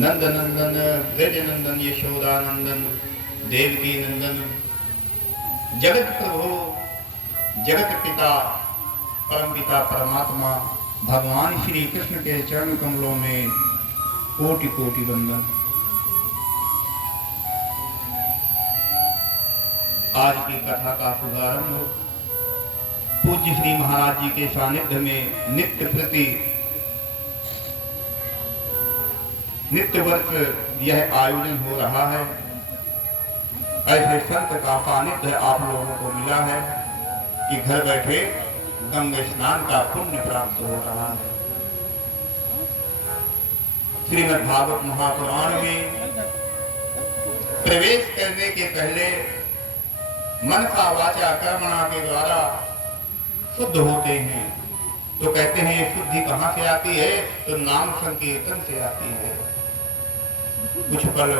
नंद नंदन ब्रज नंदन यशोदानंदन देवकी नंदन जगत प्रभु जगत पिता परम पिता परमात्मा भगवान श्री कृष्ण के चरण कमलों में कोटि कोटि वंदन। आज की कथा का शुभारंभ पूज्य श्री महाराज जी के सानिध्य में नित्य प्रति नित्य वर्ष यह आयोजन हो रहा है। ऐसे संत का सानिध्य आप लोगों को मिला है कि घर बैठे गंगा स्नान का पुण्य प्राप्त हो रहा है। श्रीमद् भागवत महापुराण में प्रवेश करने के पहले मन का वाचा कर्मणा के द्वारा शुद्ध होते हैं। तो कहते हैं ये शुद्धि कहाँ से आती है? तो नाम संकीर्तन से आती है। कुछ पल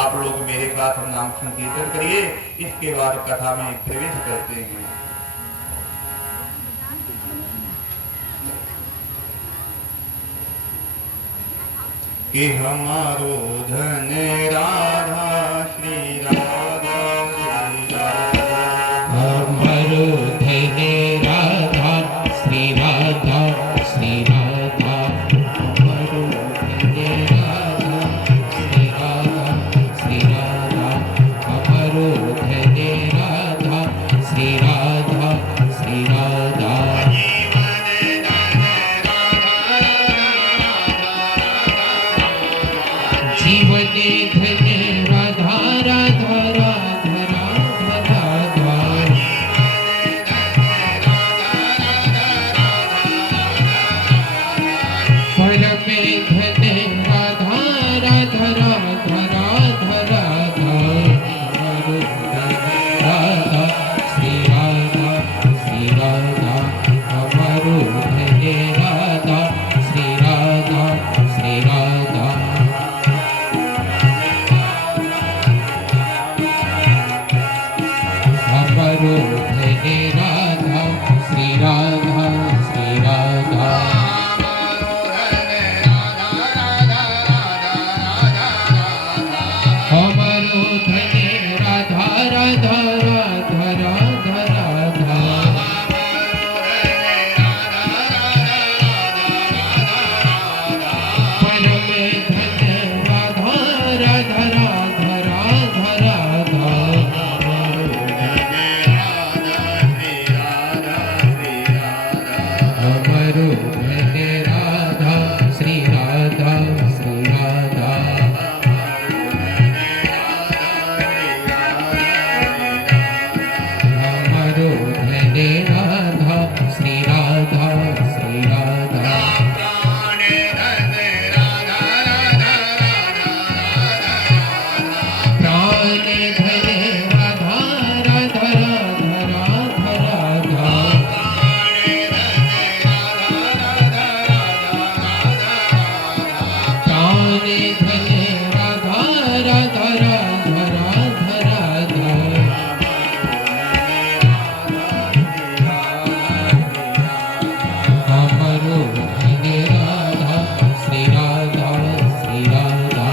आप लोग मेरे साथ नाम संकीर्तन करिए, इसके बाद कथा में प्रवेश करते हैं। कि हमारो धन राधा श्री राधा श्री राधा, हमारो धन राधा श्री राधा श्री राधा, हमारो धन राधा श्री राधा श्री राधा, हमारो धन राधा श्री राधा श्री राधा। जीवन धन राधा राधा राधा राधा राधा, फल में धन राधा राधा राधा राधा राधा, हमारो धन राधा श्री राधा श्री राधा, हमारो धन राधा श्री राधा श्री राधा। हमारो धन राधा श्री राधा श्री राधा, हमारो धन राधा राधा राधा राधा राधा, परम धन राधा राधा राधा राधा राधा, हमारो धन राधा श्री राधा श्री राधा, हमारो धन राधा श्री राधा श्री राधा, प्राण धन राधा राधा राधा राधा राधा, प्राण धन राधा राधा राधा राधा राधा, हमारो धन राधा श्री राधा श्री राधा,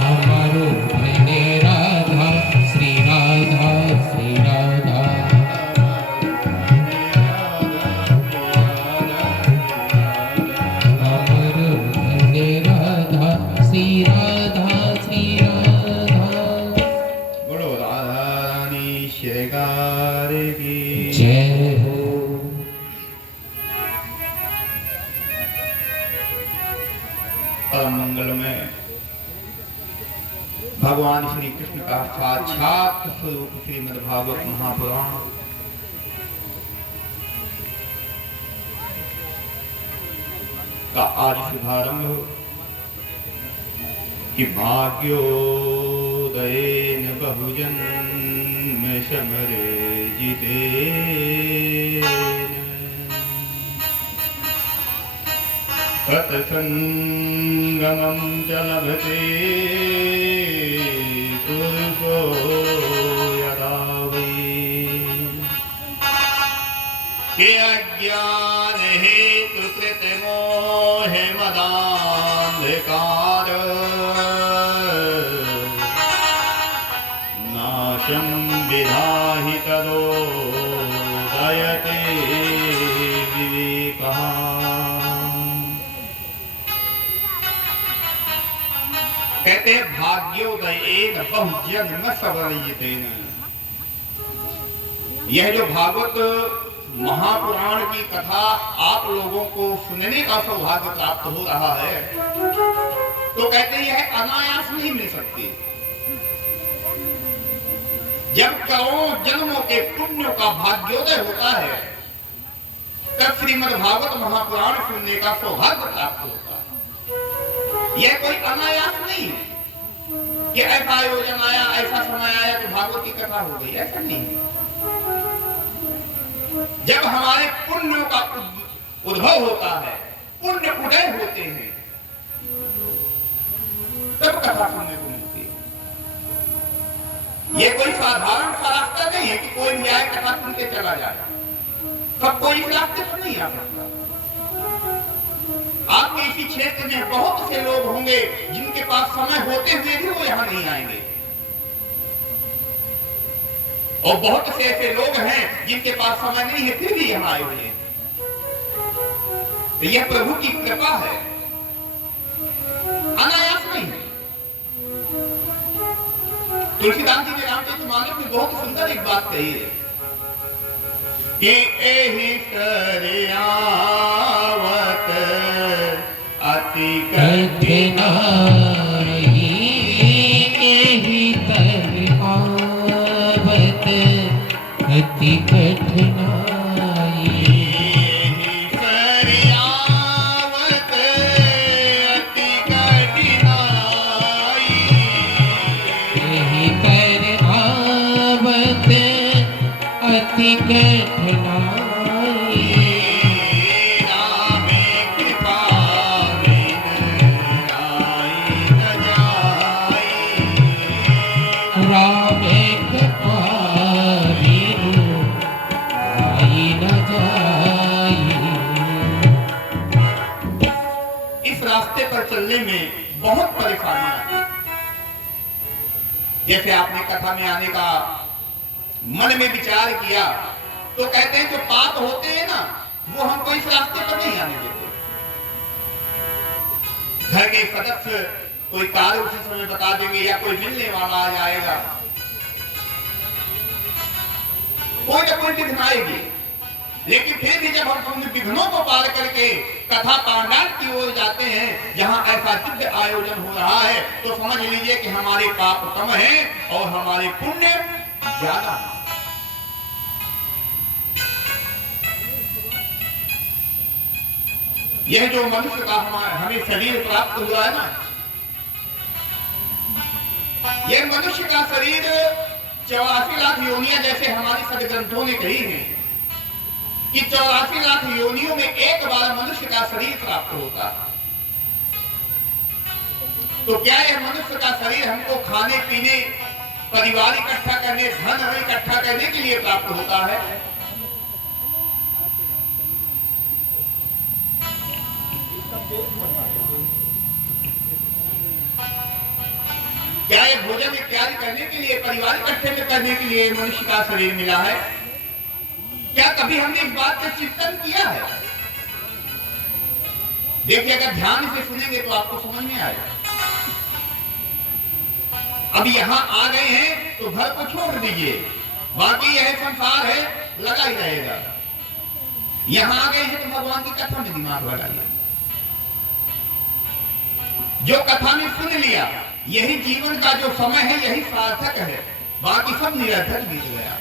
हमारो धन राधा श्री राधा श्री राधा, हमारो धन राधा श्री राधा श्री राधा। बोलो राधा रानी शेगार की जय हो। परम मंगल में भगवान श्री कृष्ण का साक्षात स्वरूप श्रीमद् भागवत महापुराण का आज शुभारंभ कि भाग्योदयेन बहुजन्म समरे जितेन, सत्संगमं च लभते पुरुषो यदा वै। अज्ञान हेतु कृत मोह मदांधकार नाशं विधाहि तदोदयते विवेकः। कहते हैं भाग्योदयेन बहुजन्म सवरियतेन। यह जो भागवत महापुराण की कथा आप लोगों को सुनने का सौभाग्य प्राप्त हो रहा है, तो कहते हैं यह अनायास नहीं मिल सकती। जब करोड़ों जन्मों के पुण्यों का भाग्योदय होता है, तब श्रीमद् भागवत महापुराण सुनने का सौभाग्य प्राप्त होता है। यह कोई अनायास नहीं कि ऐसा आयोजन आया, ऐसा समय आया तो भागवत की कथा हो गई, ऐसा नहीं। जब हमारे पुण्यों का उद्भव होता है, पुण्य उदय होते हैं, तब कथा सुनने को मिलती है। यह कोई साधारण सा रास्ता नहीं है कि कोई भी आए कथा सुन के चला जाए। सब कोई इस रास्ते पर नहीं आ सकता। आपके इसी क्षेत्र में बहुत से लोग होंगे जिनके पास समय होते हुए भी वो यहां नहीं आएंगे, और बहुत से ऐसे लोग हैं जिनके पास समय नहीं है फिर भी यहां आए हुए हैं। तो यह प्रभु की कृपा है, अनायास नहीं है। तुलसीदास जी ने रामचरितमानस में बहुत सुंदर एक बात कही है कि एहि सरियावत अति कठिनाई, एहि सरियावत अति कठिनाई, एहि सरियावत अति कठिनाई, एहि सरियावत अति कठिनाई, रामे कृपा बिन आई न जाई, रामे कृपा बिनु आई न जाई। इस रास्ते पर चलने में बहुत परेशानी आती है। जैसे आपने कथा में आने का मन में विचार किया, तो कहते हैं जो पाप होते हैं ना, वो हमको इस रास्ते पर नहीं आने देते। घर के सदस्य कोई कार्य उसी समय बता देंगे, या कोई मिलने वाला आ जाएगा, कोई ना कोई विघ्न आएगी। लेकिन फिर भी जब हम उन विघ्नों को पार करके कथा पांडाल की ओर जाते हैं, जहां ऐसा दिव्य आयोजन हो रहा है, तो समझ लीजिए कि हमारे पाप कम हैं और हमारे पुण्य ज्यादा हैं। यह जो मनुष्य का हमें शरीर प्राप्त हुआ है ना, यह मनुष्य का शरीर 84 लाख योनियां, जैसे हमारी सदग्रंथों ने कही है कि 84 लाख योनियों में एक बार मनुष्य का शरीर प्राप्त होता है। तो क्या यह मनुष्य का शरीर हमको खाने पीने, परिवार इकट्ठा करने, धन इकट्ठा करने के लिए प्राप्त होता है? क्या ये भोजन इत्यादि करने के लिए, परिवार इकट्ठे में करने के लिए मनुष्य का शरीर मिला है? क्या कभी हमने इस बात का चिंतन किया है? देखिए, अगर ध्यान से सुनेंगे तो आपको समझ में आएगा। अब यहाँ आ गए हैं तो घर को छोड़ दीजिए, बाकी यह संसार है लगा ही रहेगा। यहाँ आ गए हैं तो भगवान की कथा में दिमाग लगाइए। जो कथा में सुन लिया, यही जीवन का जो समय है, यही सार्थक है, बाकी सब निरर्थक बीत गया।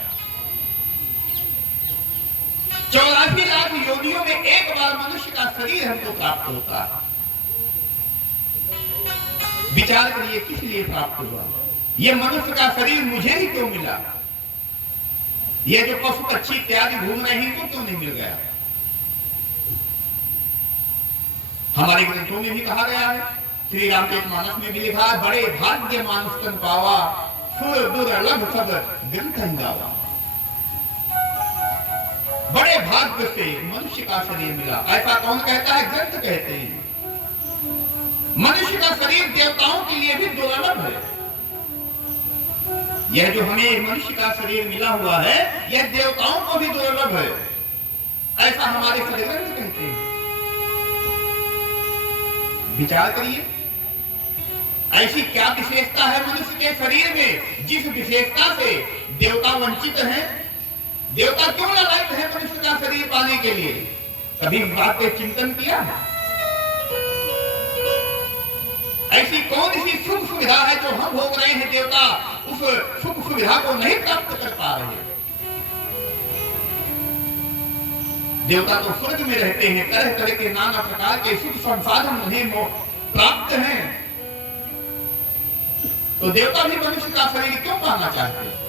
84 लाख योनियों में एक बार मनुष्य का शरीर हमको प्राप्त होता है। विचार करिए किस लिए प्राप्त हुआ? ये मनुष्य का शरीर मुझे ही क्यों मिला? ये जो पशु पक्षी इत्यादि घूम रहे हैं इनको क्यों नहीं मिल गया? हमारे ग्रंथों में भी कहा गया है, श्री रामचरितमानस में भी लिखा है, बड़े भाग्य मानुष तन पावा, सुर दुर्लभ सब ग्रंथ गावा। बड़े भाग्य से मनुष्य का शरीर मिला। ऐसा कौन कहता है? ग्रंथ कहते हैं। मनुष्य का शरीर देवताओं के लिए भी दुर्लभ है। यह जो हमें मनुष्य का शरीर मिला हुआ है, यह देवताओं को भी दुर्लभ है, ऐसा हमारे ग्रंथ कहते हैं। विचार करिए, ऐसी क्या विशेषता है मनुष्य के शरीर में, जिस विशेषता से देवता वंचित हैं? देवता क्यों लायक है मनुष्य का शरीर पाने के लिए? कभी इस बात पे चिंतन किया? ऐसी कौन सी सुख सुविधा है जो हम भोग रहे हैं, देवता उस सुख सुविधा को नहीं प्राप्त कर पा रहे? देवता तो स्वर्ग में रहते हैं, तरह तरह के नाना प्रकार के सुख संसाधन उन्हें प्राप्त हैं, तो देवता भी मनुष्य का शरीर क्यों पाना चाहते हैं?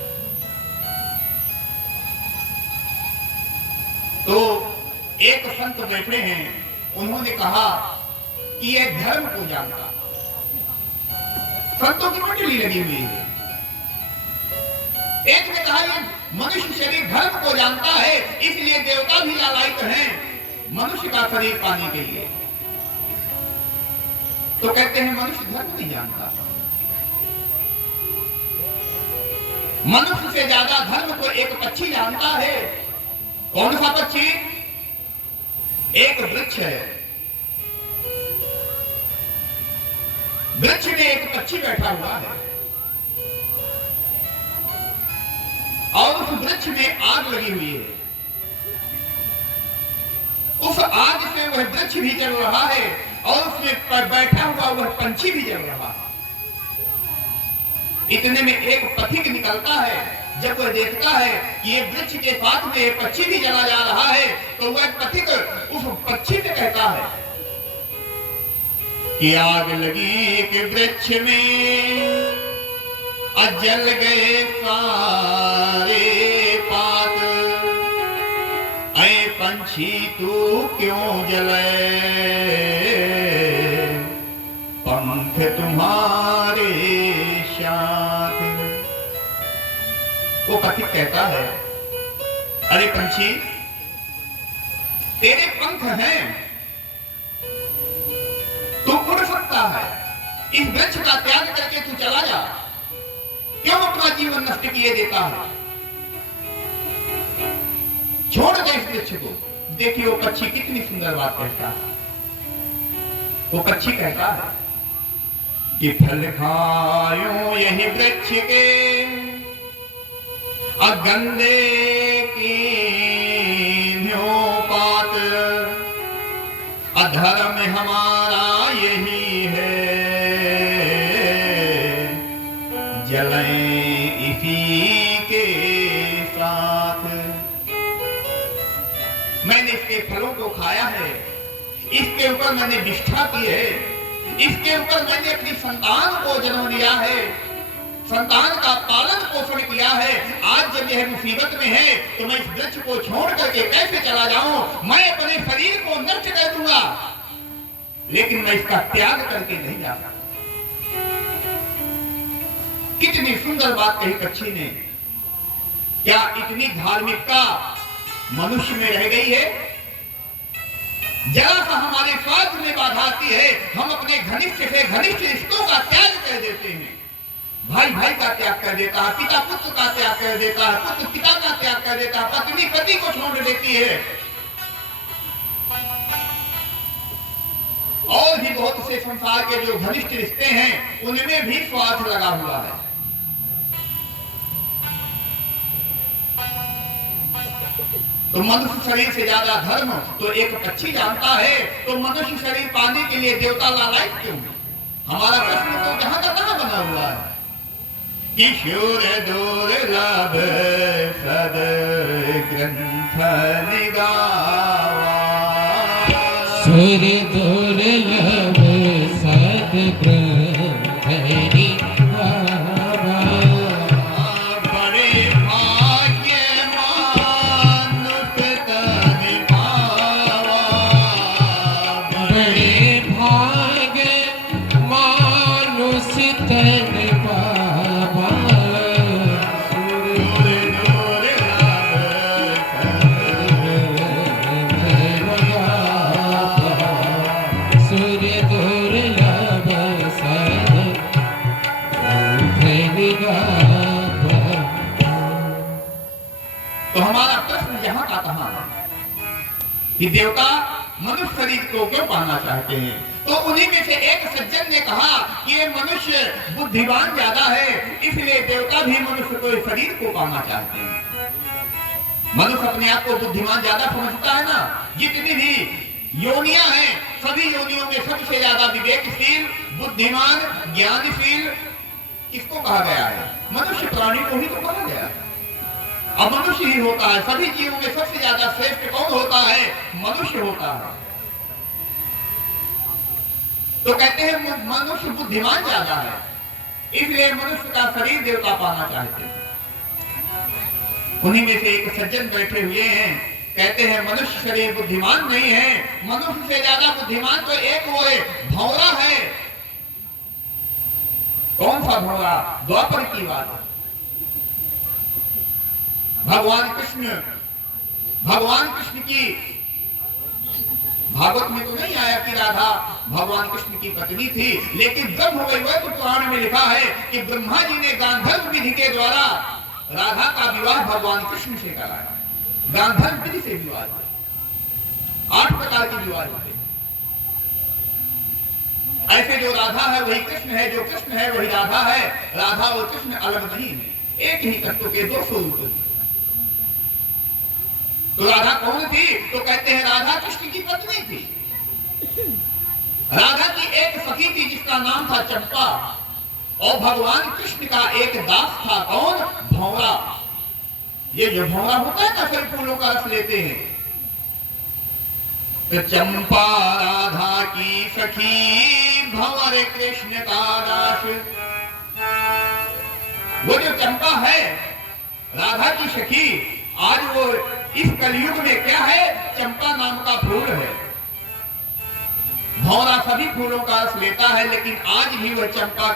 तो एक संत बैठे हैं, उन्होंने कहा कि यह धर्म को जानता। संतों की मंडली लगी हुई है। एक ने कहा ये मनुष्य शरीर धर्म को जानता है, इसलिए देवता भी लालायित हैं मनुष्य का शरीर पाने के लिए। तो कहते हैं मनुष्य धर्म नहीं जानता। मनुष्य से ज्यादा धर्म को एक पक्षी जानता है। कौन सा पक्षी? एक वृक्ष है, वृक्ष में एक पक्षी बैठा हुआ है और उस वृक्ष में आग लगी हुई है। उस आग से वह वृक्ष भी जल रहा है और उसमें बैठा हुआ वह पंछी भी जल रहा है। इतने में एक पथिक निकलता है। जब वह देखता है कि ये वृक्ष के साथ में पक्षी भी जला जा रहा है, तो वह पथिक उस पक्षी से कहता है कि आग लगी कि वृक्ष में जल गए सारे पात, ऐ पंछी तू क्यों जले, पंख तुम्हारे साथ। वो पथिक कहता है, अरे पंछी, तेरे पंख हैं, तू उड़ सकता है, इस वृक्ष का त्याग करके तू चला जा, क्यों अपना जीवन नष्ट किए देता है? छोड़ दे इस वृक्ष को। देखिए वो पक्षी कितनी सुंदर बात कहता है। वो पक्षी कहता है कि फल खायो यही वृक्ष के, गंदे की पात, अधर्म हमारा यही है, जलें इसी के साथ। मैंने इसके फलों को खाया है, इसके ऊपर मैंने निष्ठा की है, इसके ऊपर मैंने अपनी संतान को जन्म दिया है, संतान का पालन पोषण किया है। आज जब यह मुसीबत में है तो मैं इस वृक्ष को छोड़ करके कैसे चला जाऊं? मैं अपने शरीर को नष्ट कर दूंगा, लेकिन मैं इसका त्याग करके नहीं जा सकता। कितनी सुंदर बात कही पक्षी ने। क्या इतनी धार्मिकता मनुष्य में रह गई है? जरा सा हमारे स्वार्थ में बाधा आती है, हम अपने घनिष्ठ से घनिष्ठ रिश्तों का त्याग कर देते हैं। भाई भाई का त्याग कर देता है, पिता पुत्र का त्याग कर देता है, पुत्र पिता का त्याग कर देता है, पत्नी पति को छोड़ देती है, और भी बहुत से संसार के जो घनिष्ठ रिश्ते हैं उनमें भी स्वार्थ लगा हुआ है। तो मनुष्य शरीर से ज्यादा धर्म तो एक पक्षी जानता है, तो मनुष्य शरीर पाने के लिए देवता लालायित क्यों? हमारा प्रश्न तो जहां का तहां बना हुआ है। किशोर दुर्लभ सद ग्रंथ निगावा, सुर दुर्लभ सद ग्रंथ निगावा, बड़े भाग्य मानुष तन पावा, बड़े भाग्य मानुष तन कि देवता मनुष्य शरीर को क्यों पाना चाहते हैं। तो उन्हीं में से एक सज्जन ने कहा कि ये मनुष्य बुद्धिमान ज्यादा है, इसलिए देवता भी मनुष्य को शरीर को पाना चाहते हैं। मनुष्य अपने आप को बुद्धिमान ज्यादा समझता है ना। जितनी भी योनियां हैं, सभी योनियों में सबसे ज्यादा विवेकशील, बुद्धिमान, ज्ञानशील किसको कहा गया है? मनुष्य प्राणी को ही तो कहा गया है। अब मनुष्य ही होता है। सभी जीवों में सबसे ज्यादा श्रेष्ठ कौन होता है? मनुष्य होता है। तो कहते हैं मनुष्य बुद्धिमान ज्यादा है, इसलिए मनुष्य का शरीर देवता पाना चाहते हैं। उन्हीं में से एक सज्जन बैठे हुए हैं, कहते हैं मनुष्य शरीर बुद्धिमान नहीं है, मनुष्य से ज्यादा बुद्धिमान तो एक वो है, भंवरा है। कौन सा भंवरा? द्वापर की बात है। भगवान कृष्ण की भागवत में तो नहीं आया कि राधा भगवान कृष्ण की पत्नी थी, लेकिन जब हो गई वह तो पुराण में लिखा है कि ब्रह्मा जी ने गांधर्व विधि के द्वारा राधा का विवाह भगवान कृष्ण से कराया। गांधर्व विधि से विवाह हुआ। 8 प्रकार के विवाह होते। ऐसे जो राधा है वही कृष्ण है, जो कृष्ण है वही राधा है। राधा और कृष्ण अलग नहीं है, एक ही तत्व के 2 स्वरूप। तो राधा कौन थी? तो कहते हैं राधा कृष्ण की पत्नी थी। राधा की एक सखी थी जिसका नाम था चंपा, और भगवान कृष्ण का एक दास था। कौन? भंवरा। ये जो भंवरा होता है ना, फिर फूलों का रस लेते हैं। तो चंपा राधा की सखी, भंवर कृष्ण का दास। वो जो चंपा है राधा की सखी, आज वो इस कलयुग में क्या है? चंपा नाम का फूल है। भंवरा सभी फूलों का रस लेता है, लेकिन आज भी वह चंपा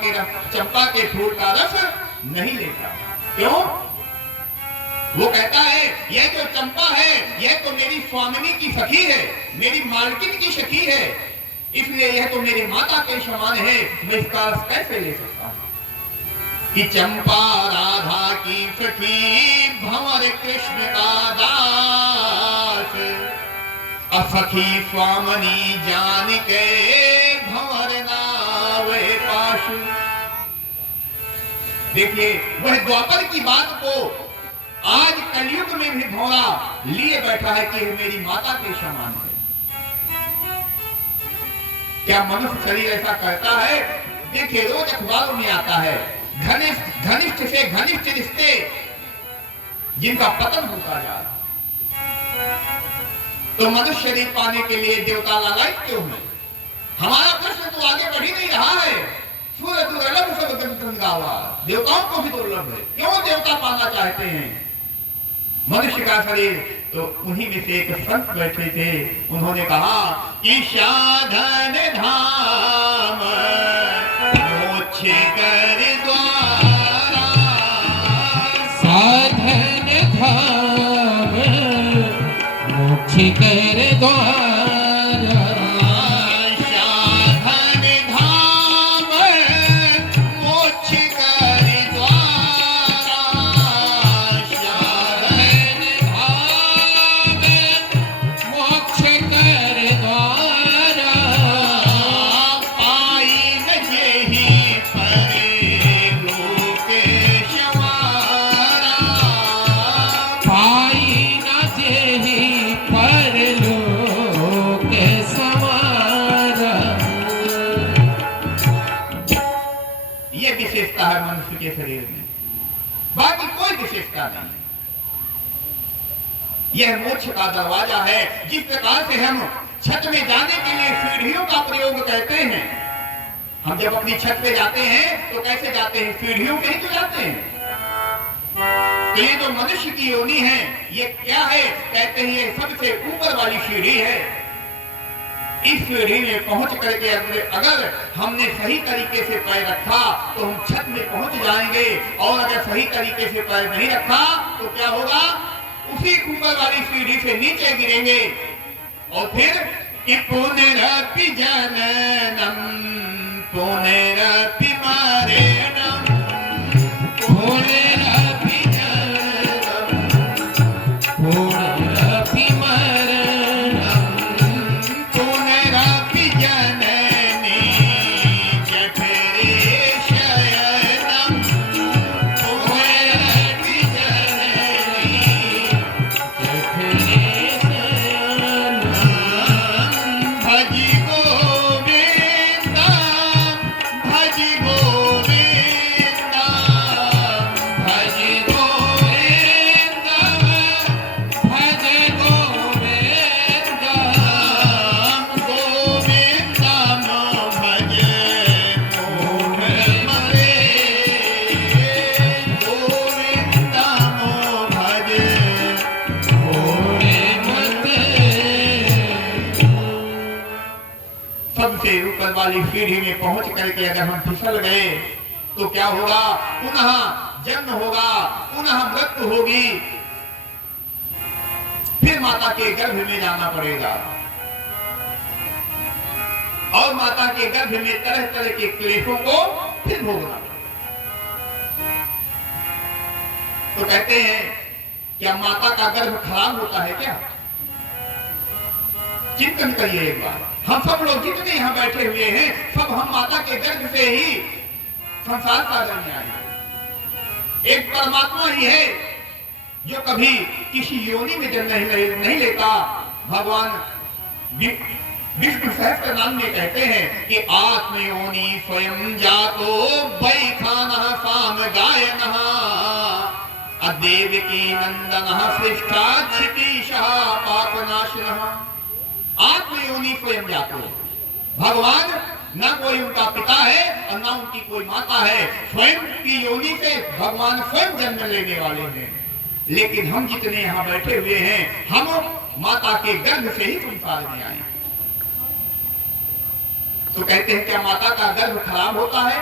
के फूल का रस नहीं लेता। क्यों? वो कहता है यह जो चंपा है यह तो मेरी स्वामिनी की सखी है, मेरी मालकिन की सखी है, इसलिए यह तो मेरी माता के समान है, मैं इसका रस कैसे ले सकता हूं? कि चंपा राधा की सखी, भंवर कृष्ण का दास, असखी स्वामनी जान के भंवर नावे पाश। देखिए वह द्वापर की बात को आज कलयुग में भी भंवरा लिए बैठा है कि मेरी माता के समान है। क्या मनुष्य शरीर ऐसा करता है? देखिए रोज अखबारों में आता है घनिष्ठ से घनिष्ठ रिश्ते जिनका पतन होता जा रहा। तो मनुष्य शरीर पाने के लिए देवता लालायित क्यों है? हमारा प्रश्न तो आगे बढ़ ही नहीं रहा है। सूर्य दुर्लभ सब गंगावा, देवताओं को भी दुर्लभ है। क्यों देवता पाना चाहते हैं मनुष्य का शरीर? तो उन्हीं में से एक संत बैठे थे, उन्होंने कहा कि साधन धाम मोक्ष कर द्वारा, साधन धाम मोक्ष कर द्वारा, साधन धाम मोक्ष कर द्वारा, साधन धाम मोक्ष कर द्वारा, पाई न जेहि परे लोक संवारा, पाई न जेहि परलोक संवारा। ये विशेषता है मनुष्य के शरीर में, बाकी कोई विशेषता नहीं। यह मोक्ष का दरवाजा है। जिस प्रकार से हम छत में जाने के लिए सीढ़ियों का प्रयोग करते हैं, हम जब अपनी छत पे जाते हैं तो कैसे जाते हैं? सीढ़ियों से ही तो जाते हैं। तो ये जो मनुष्य की योनि है ये क्या है? कहते हैं ये सबसे ऊपर वाली सीढ़ी है। इस सीढ़ी में पहुंच करके अगर हमने सही तरीके से पैर रखा तो हम छत में पहुंच जाएंगे, और अगर सही तरीके से पैर नहीं रखा तो क्या होगा? उसी ऊपर वाली सीढ़ी से नीचे गिरेंगे। और फिर कि पुनरपि जननम पुनरपि मरणम, से ऊपर वाली सीढ़ी में पहुंच करके अगर हम फिसल गए तो क्या होगा? पुनः जन्म होगा, पुनः मृत्यु होगी, फिर माता के गर्भ में जाना पड़ेगा और माता के गर्भ में तरह तरह के क्लेशों को फिर भोगना पड़ेगा। तो कहते हैं क्या माता का गर्भ खराब होता है क्या? चिंतन करिए एक बार। हम सब लोग जितने यहां बैठे हुए हैं सब हम माता के गर्भ से ही संसार सागर में आए हैं। एक परमात्मा ही है जो कभी किसी योनि में जन्म नहीं लेता। भगवान विष्णु सहस्त्र नाम में कहते हैं कि आत्मयोनि स्वयं जातो वैखानः साम गायनः अदेवकी नंदनः श्रेष्ठा क्षितीशः पापनाशनः। आत्मयोनि स्वयं जातो, भगवान ना कोई उनका पिता है और ना उनकी कोई माता है, स्वयं की योनि से भगवान स्वयं जन्म लेने वाले हैं। लेकिन हम जितने यहाँ बैठे हुए हैं हम माता के गर्भ से ही संसार में आए। तो कहते हैं क्या माता का गर्भ खराब होता है?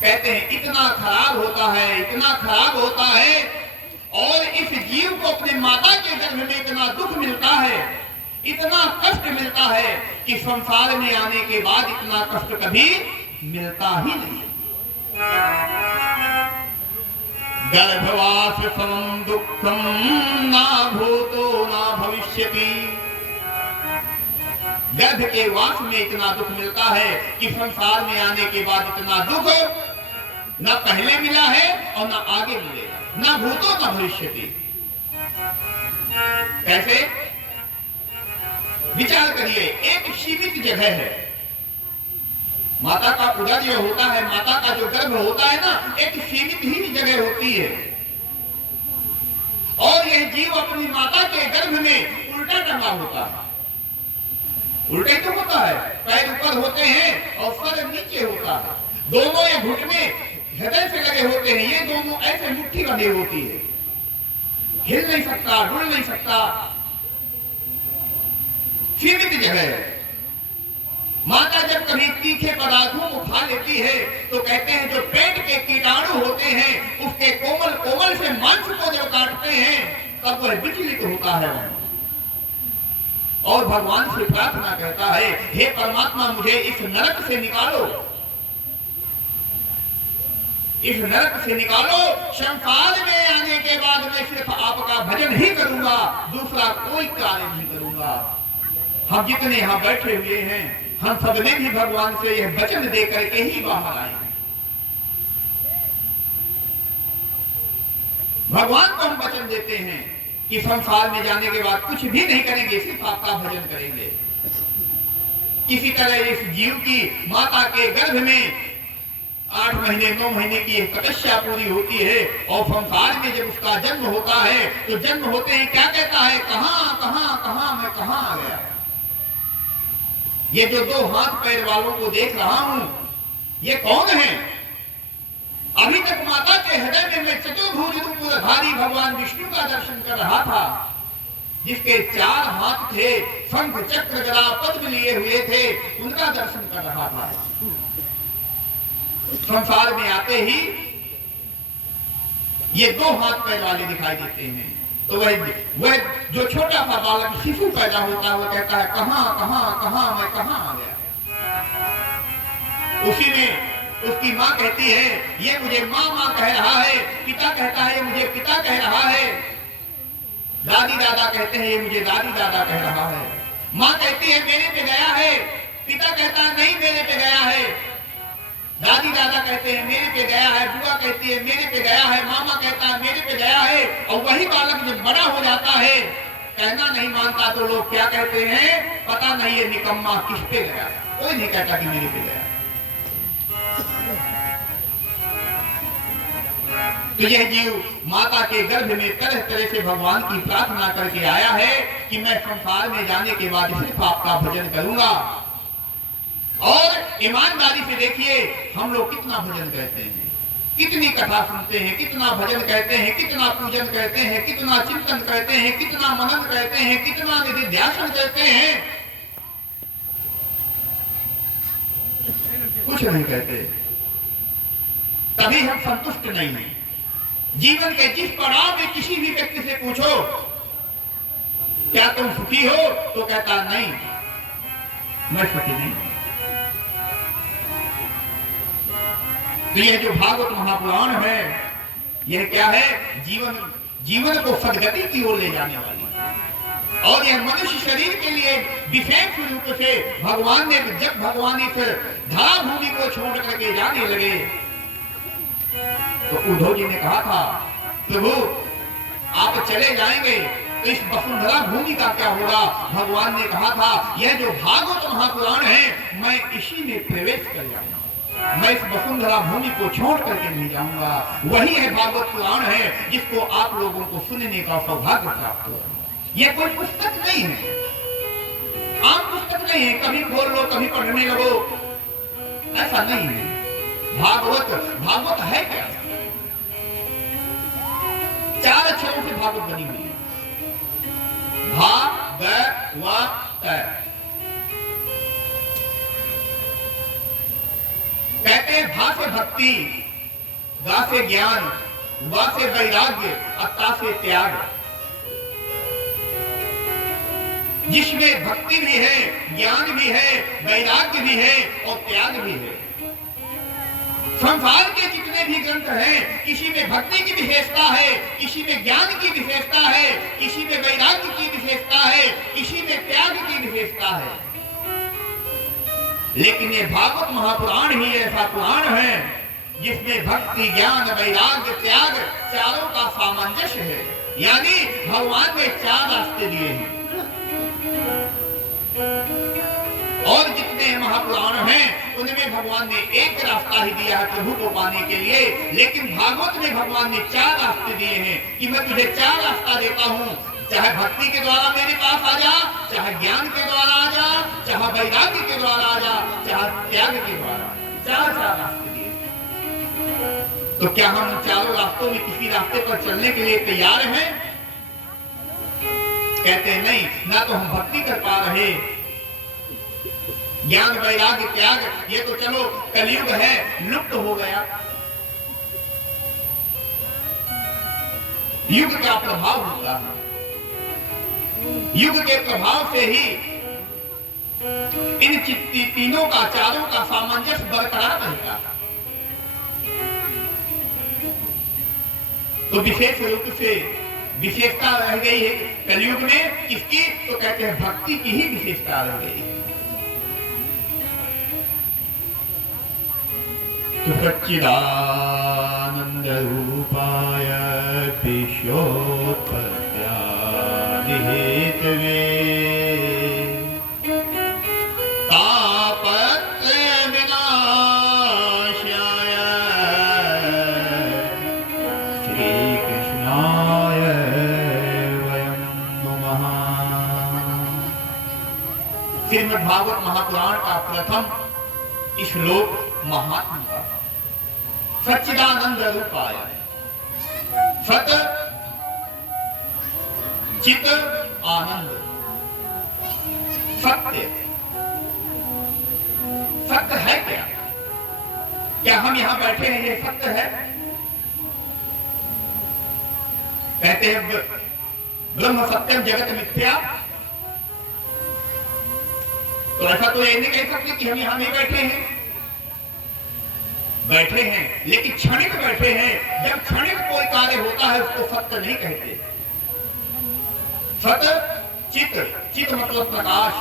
कहते हैं इतना खराब होता है, इतना खराब होता है और इस जीव को अपने माता के गर्भ में इतना दुख मिलता है, इतना कष्ट मिलता है कि संसार में आने के बाद इतना कष्ट कभी मिलता ही नहीं। गर्भवास समं दुःखं ना भूतो ना भविष्यति। गर्भ के वास में इतना दुख मिलता है कि संसार में आने के बाद इतना दुख न पहले मिला है और न आगे मिलेगा, न भूतो न भविष्यति। कैसे? विचार करिए, एक सीमित जगह है, माता का उदर जो होता है, माता का जो गर्भ होता है ना, एक सीमित ही जगह होती है और यह जीव अपनी माता के गर्भ में उल्टा टंगा होता है। उल्टे क्यों होता है? पैर ऊपर होते हैं और सर नीचे होता है, दोनों ये घुटने हृदय से लगे होते हैं, ये दोनों ऐसे मुट्ठी बंधी होती है, हिल नहीं सकता, डुल नहीं सकता, सीमित जगह है। माता जब कभी तीखे पदार्थों को खा लेती है तो कहते हैं जो पेट के कीटाणु होते हैं उसके कोमल कोमल से मांस को जब काटते हैं तब वह विचलित होता है और भगवान से प्रार्थना करता है, हे परमात्मा मुझे इस नरक से निकालो, इस नरक से निकालो। संसार में आने के बाद मैं सिर्फ आपका भजन ही करूंगा, दूसरा कोई कार्य नहीं करूंगा। हम जितने यहाँ बैठे हुए हैं हम सबने भी भगवान से यह वचन दे करके ही बाहर आए। भगवान को हम वचन देते हैं कि संसार में जाने के बाद कुछ भी नहीं करेंगे, सिर्फ आपका भजन करेंगे। इसी तरह इस जीव की माता के गर्भ में 8 महीने 9 महीने की तपस्या पूरी होती है और संसार में जब उसका जन्म होता है तो जन्म होते ही क्या कहता है, कहां कहां कहां मैं कहां आ गया। ये जो 2 हाथ पैर वालों को देख रहा हूं ये कौन है? अभी तक माता के हृदय में मैं चतुर्भुज रूपधारी भगवान विष्णु का दर्शन कर रहा था, जिसके 4 हाथ थे, शंख चक्र गदा पद्म लिए हुए थे, उनका दर्शन कर रहा था। संसार में आते ही ये 2 हाथ पैर वाले दिखाई देते हैं। तो वह जो छोटा सा बालक शिशु पैदा होता है वो कहता है कहां कहां कहां मैं कहां आ गया। उसी में उसकी माँ कहती है ये मुझे माँ माँ कह रहा है, पिता कहता है ये मुझे पिता कह रहा है, दादी दादा कहते हैं ये मुझे दादी दादा कह रहा है। माँ कहती है मेरे पे गया है, पिता कहता है नहीं मेरे पे गया है, दादी दादा कहते हैं मेरे पे गया है, बुआ कहती है मेरे पे गया है, मामा कहता है मेरे पे गया है। और वही बालक जब बड़ा हो जाता है कहना नहीं मानता तो लोग क्या कहते हैं, पता नहीं ये निकम्मा किस पे गया। कोई नहीं कहता कि मेरे पे गया। तो यह जीव माता के गर्भ में तरह तरह से भगवान की प्रार्थना करके आया है कि मैं संसार में जाने के बाद सिर्फ आपका भजन करूंगा। और ईमानदारी से देखिए हम लोग कितना भजन करते हैं, कितनी कथा सुनते हैं, कितना भजन कहते हैं, कितना पूजन करते हैं, कितना चिंतन करते हैं, कितना मनन करते हैं, कितना निधिध्यासन करते हैं। कुछ नहीं कहते, तभी हम संतुष्ट नहीं हैं। जीवन के जिस पड़ाव में किसी भी व्यक्ति से पूछो क्या तुम सुखी हो, तो कहता नहीं, मैं सुखी नहीं। तो यह जो भागवत महापुराण है, यह क्या है? जीवन को सदगति की ओर ले जाने वाली। और यह मनुष्य शरीर के लिए विशेष रूप से भगवान ने, जब भगवान इस धरा भूमि को छोड़ करके जाने लगे, तो उद्धव जी ने कहा था, प्रभु आप चले जाएंगे तो इस वसुंधरा भूमि का क्या होगा? भगवान ने कहा था, यह जो भागवत महापुराण है, मैं इसी में प्रवेश कर जाऊंगा, मैं इस वसुंधरा भूमि को छोड़ करके नहीं जाऊंगा। वही है भागवत पुराण है, जिसको आप लोगों को सुनने का सौभाग्य प्राप्त हो। यह कोई पुस्तक नहीं है, आम पुस्तक नहीं है, कभी खोल लो कभी पढ़ने लगो, ऐसा नहीं है। भागवत है क्या? 4 अक्षरों से भागवत बनी हुई है, भागवत। कहते हैं भा से भक्ति, गा से ज्ञान, वा से वैराग्य, अत्ता से त्याग। जिसमें भक्ति भी है, ज्ञान भी है, वैराग्य भी है और त्याग भी है। संसार के जितने भी ग्रंथ हैं, किसी में भक्ति की विशेषता है, किसी में ज्ञान की विशेषता है, किसी में वैराग्य की विशेषता है, किसी में त्याग की विशेषता है। लेकिन ये भागवत महापुराण ही ऐसा पुराण है जिसमें भक्ति, ज्ञान, वैराग्य, त्याग चारों का सामंजस्य है। यानी भगवान ने 4 रास्ते दिए हैं। और जितने महापुराण हैं उनमें भगवान ने एक रास्ता ही दिया है प्रभु को पाने के लिए, लेकिन भागवत में भगवान ने 4 रास्ते दिए हैं कि मैं तुझे 4 रास्ता देता हूं, चाहे भक्ति के द्वारा मेरे पास आ जा, चाहे ज्ञान के द्वारा आ जा, चाहे वैराग्य के द्वारा आ जा, चाहे त्याग के द्वारा। 4 रास्ते दिए। तो क्या हम चारों रास्तों में किसी रास्ते पर चलने के लिए तैयार हैं? कहते हैं नहीं, ना तो हम भक्ति कर पा रहे, ज्ञान, वैराग्य, त्याग ये तो चलो कलयुग है, लुप्त हो गया। युग का प्रभाव होता है, युग के प्रभाव से ही इन तीनों का, चारों का सामंजस्य बरकरार रहता है। तो विशेष रूप से विशेषता रह गई है कलयुग में किसकी? तो कहते हैं भक्ति की ही विशेषता रह गई है। सच्चिदानंद रूपाय विश्वोत्पत्त्यादिहेतवे तापत्रय विनाशाय श्री कृष्णाय वयं नमः। श्रीमद् भागवत महापुराण का प्रथम श्लोक महात्मा का सच्चिदानंद रूपाय, सत चित आनंद, सत्य। सत्य है क्या? क्या हम यहां बैठे हैं ये सत्य है? कहते हैं ब्रह्म सत्यम जगत मिथ्या। तो ऐसा तो ये नहीं कह सकते कि हम यहां नहीं बैठे हैं, बैठे हैं, लेकिन क्षणिक बैठे हैं। जब क्षणिक कोई कार्य होता है उसको सत्य नहीं कहते। सत चित, चित मतलब प्रकाश,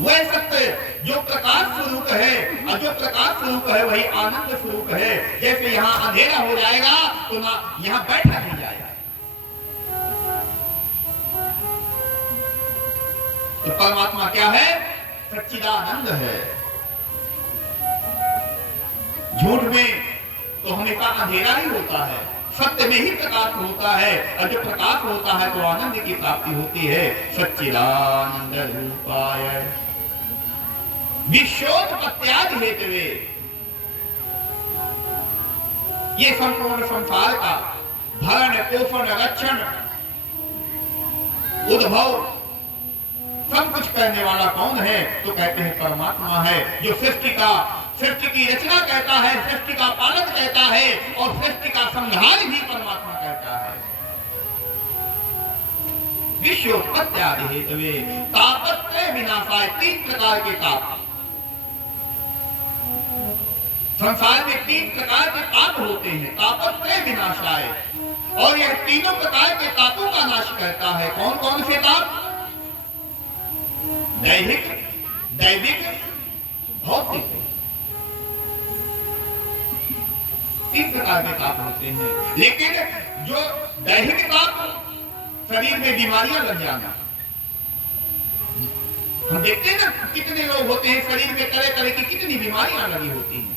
वह सत्य जो प्रकाश स्वरूप है, और जो प्रकाश स्वरूप है वही आनंद स्वरूप है। जैसे यहाँ अंधेरा हो जाएगा तो ना यहाँ बैठा नहीं जाएगा। तो परमात्मा क्या है? सच्चिदानंद है। झूठ में तो हमेशा अंधेरा ही होता है, सत्य में ही प्रकाश होता है, और जब प्रकाश होता है तो आनंद की प्राप्ति होती है। सच्चिदानंद रूपाय विश्वोत्पत्त्यादिहेतवे, ये संपूर्ण संसार का भरण पोषण रक्षण उद्भव संपूर्ण कुछ करने वाला कौन है? तो कहते हैं परमात्मा है, जो सृष्टि की रचना कहता है, सृष्टि का पालन कहता है और सृष्टि का संहार भी परमात्मा कहता है। विश्वोत्पत्ति आदि हेतवे तापत्रय विनाशाय, 3 प्रकार के ताप संसार में, 3 प्रकार के ताप होते हैं। तापत्रय विनाशाय, और यह तीनों प्रकार के तापों का नाश करता है। कौन कौन से ताप? दैहिक, दैविक, भौतिक, 3 प्रकार के ताप होते हैं। लेकिन जो दैहिक ताप, शरीर में बीमारियां लग जाना, हम देखते हैं ना कितने लोग होते हैं शरीर में तरह तरह की कितनी बीमारियां लगी होती हैं,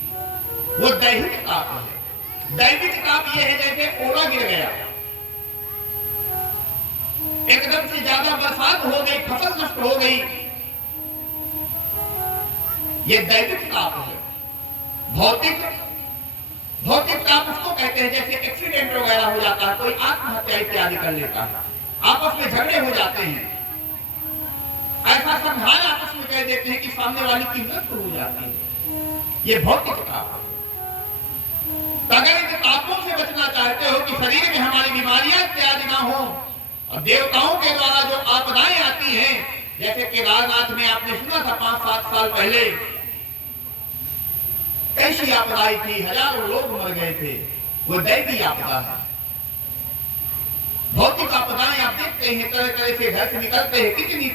वो दैहिक ताप है। दैविक ताप ये है जैसे ओला गिर गया, एकदम से ज्यादा बरसात हो गई, फसल नष्ट हो गई, ये दैविक ताप है। भौतिक ताप उसको कहते हैं जैसे एक्सीडेंट वगैरह हो जाता है, कोई आत्महत्या इत्यादि कर लेता है, आपस में झगड़े हो जाते हैं, ऐसा संहार आपस में कह देते हैं कि सामने वाली की मृत्यु हो जाती है, ये भौतिक ताप है। अगर इन तापों से बचना चाहते हो कि शरीर में हमारी बीमारियां इत्यादि ना हो, और देवताओं के द्वारा जो आपदाएं आती हैं, जैसे केदारनाथ में आपने सुना था 5-7 साल पहले कैसी आपदाएं थी, हजारों लोग मर गए थे, वो दैवी आपदा है। भौतिक आपदाएं आप देखते हैं, तरह तरह से घर से निकलते हैं, कितनी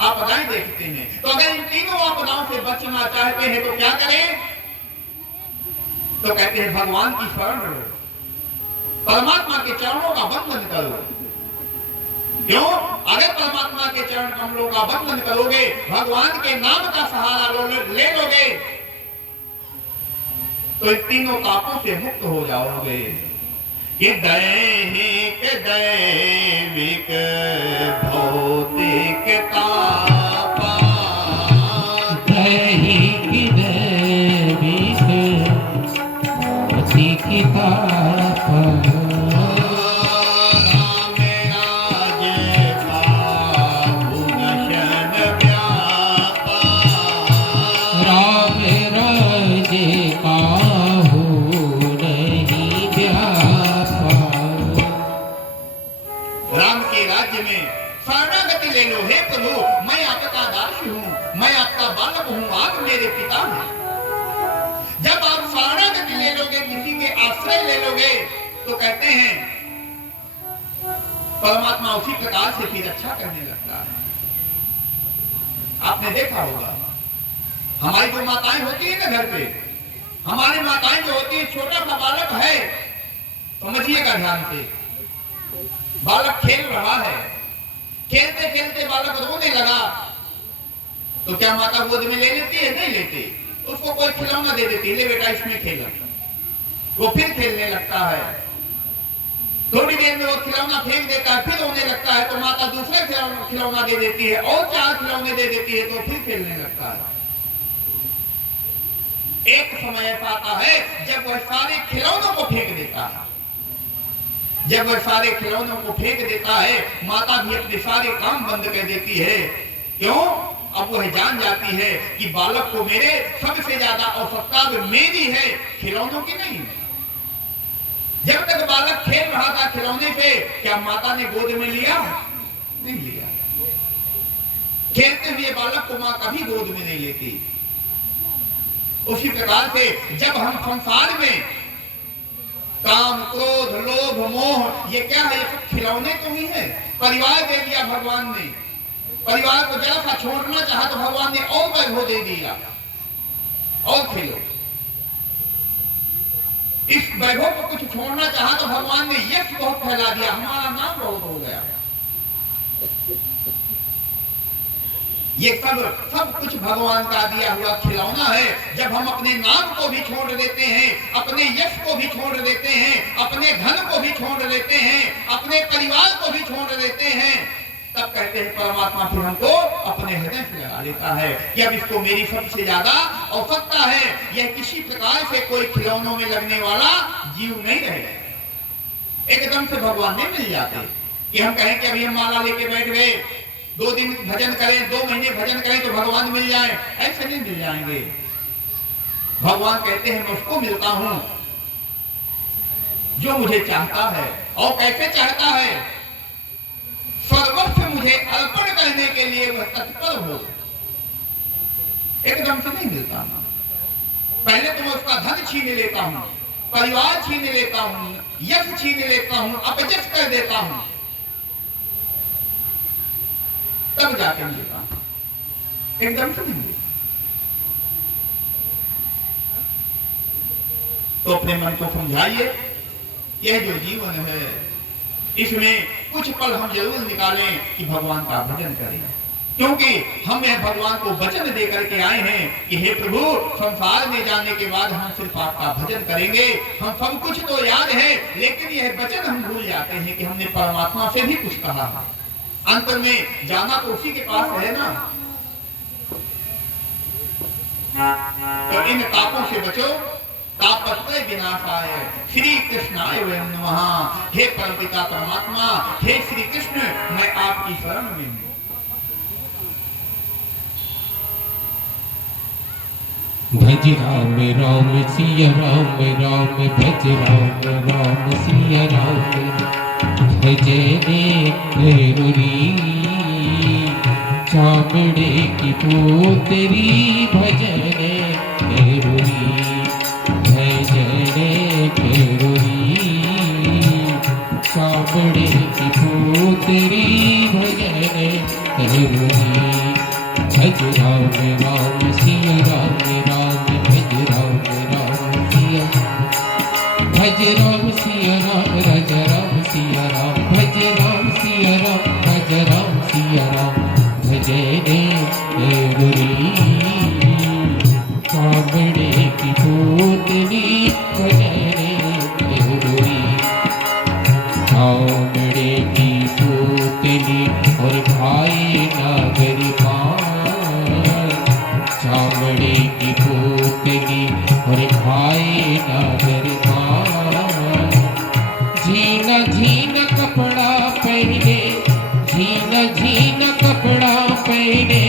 आपदाएं देखते हैं। तो अगर इन तीनों आपदाओं से बचना चाहते हैं तो क्या करें? तो कहते हैं भगवान की शरण लो, परमात्मा के चरणों का बंधन करो। क्यों? अगर परमात्मा के चरण कमलों का बंधन करोगे, भगवान के नाम का सहारा ले लोगे, तो इन तीनों तापों से मुक्त हो जाओगे। कि दैहिक, दैविक, भौतिक तापा, दैहिक, दैविक, भौतिक ताप, मेरे पिता हैं। जब आप शरणागति ले लोगे, किसी के आश्रय ले लोगे, तो कहते हैं परमात्मा उसी प्रकार से फिर अच्छा करने लगता है। आपने देखा होगा हमारी जो माताएं होती है ना घर पे, हमारी माताएं जो होती है, छोटा सा बालक है, समझिएगा ध्यान से, बालक खेल रहा है, खेलते खेलते बालक रोने लगा, तो क्या माता गोद में ले लेती है? नहीं लेती, उसको कोई खिलौना दे देती है, ले बेटा इसमें खेल। वो फिर खेलने लगता है, थोड़ी देर में वो खिलौना फेंक देता है, फिर रोने लगता है, तो माता दूसरे खिलौना दे देती है और 4 खिलौने दे देती है, तो फिर खेलने लगता है। एक समय ऐसा आता है जब वह सारे खिलौनों को फेंक देता है। जब वह सारे खिलौनों को फेंक देता है, माता भी अपने सारे काम बंद कर देती है। क्यों? अब वह जान जाती है कि बालक को मेरे सबसे ज्यादा आवश्यकता मेरी है, खिलौनों की नहीं। जब तक बालक खेल रहा था खिलौने से, क्या माता ने गोद में लिया? नहीं लिया। खेलते हुए बालक को मां कभी गोद में नहीं लेती। उसी प्रकार से जब हम संसार में काम, क्रोध, लोभ, मोह, ये क्या है? ये सब खिलौने तो ही है। परिवार दे दिया भगवान ने, परिवार को जरा सा छोड़ना चाहा तो भगवान ने और वैभव दे दिया, और खेलो। इस वैभव को कुछ छोड़ना चाहा तो भगवान ने यश बहुत फैला दिया, हमारा नाम बहुत हो गया। ये सब कुछ भगवान का दिया हुआ खिलौना है। जब हम अपने नाम को भी छोड़ देते हैं, अपने यश को भी छोड़ देते हैं, अपने धन को भी छोड़ देते हैं, अपने परिवार को भी छोड़ देते हैं, तब कहते हैं परमात्मा फिर हमको अपने हृदय से लगा लेता है कि अब इसको मेरी सबसे ज्यादा आवश्यकता है। यह किसी प्रकार से कोई खिलौनों में लगने वाला जीव नहीं रहे। एकदम से भगवान ने मिल जाते कि हम कहें कि अभी हम माला लेके बैठ गए, 2 दिन भजन करें, 2 महीने भजन करें तो भगवान मिल जाए, ऐसे नहीं मिल जाएंगे। भगवान कहते हैं मैं उसको मिलता हूं जो मुझे चाहता है। और कैसे चाहता है? सर्वस्व मुझे अर्पण करने के लिए वह तत्पर हो। एकदम से नहीं मिलता ना। पहले तो मैं उसका धन छीन लेता हूं, परिवार छीन लेता हूं, यश छीन लेता हूं, अपयश कर देता हूं, तब जाके मिलता हूं। एकदम से नहीं मिलता। तो अपने मन को समझाइए, यह जो जीवन है इसमें कुछ पल हम जरूर निकालें कि भगवान का भजन करें, क्योंकि हम यह भगवान को वचन दे करके आए हैं कि हे प्रभु, संसार में जाने के बाद हम सिर्फ आपका भजन करेंगे। हम सब कुछ तो याद है, लेकिन यह वचन हम भूल जाते हैं कि हमने परमात्मा से भी कुछ कहा है। अंत में जाना तो उसी के पास है ना। तो इन तापों से बचो, तापत्रय विनाशाय श्री कृष्णाय वयं नमः। हे परमपिता परमात्मा, हे श्री कृष्ण, मैं आपकी शरण में हूं। भज राम राम सिया राम राम, भज राम राम सिया राम। भजने गरुड़ी चामड़े की पोतरी, भजने गरुड़ी, भजने गरुड़ी चामड़े की पोतरी, भजने गरुड़ी। भज राम राम सिया राम राम, भज राम राम सिया, भज राम सिया राम, रज राम सिया राम, भज राम सिया राम, भज राम सिया राम। भजने गरुड़ी चामड़े की पोतली, भजने गरुड़ी चामड़े की पोतली और भाई नागर पार। चामड़े की पोतली और भाई नागर पार। झीना झीना कपड़ा पहने, झीना झीना कपड़ा पहने,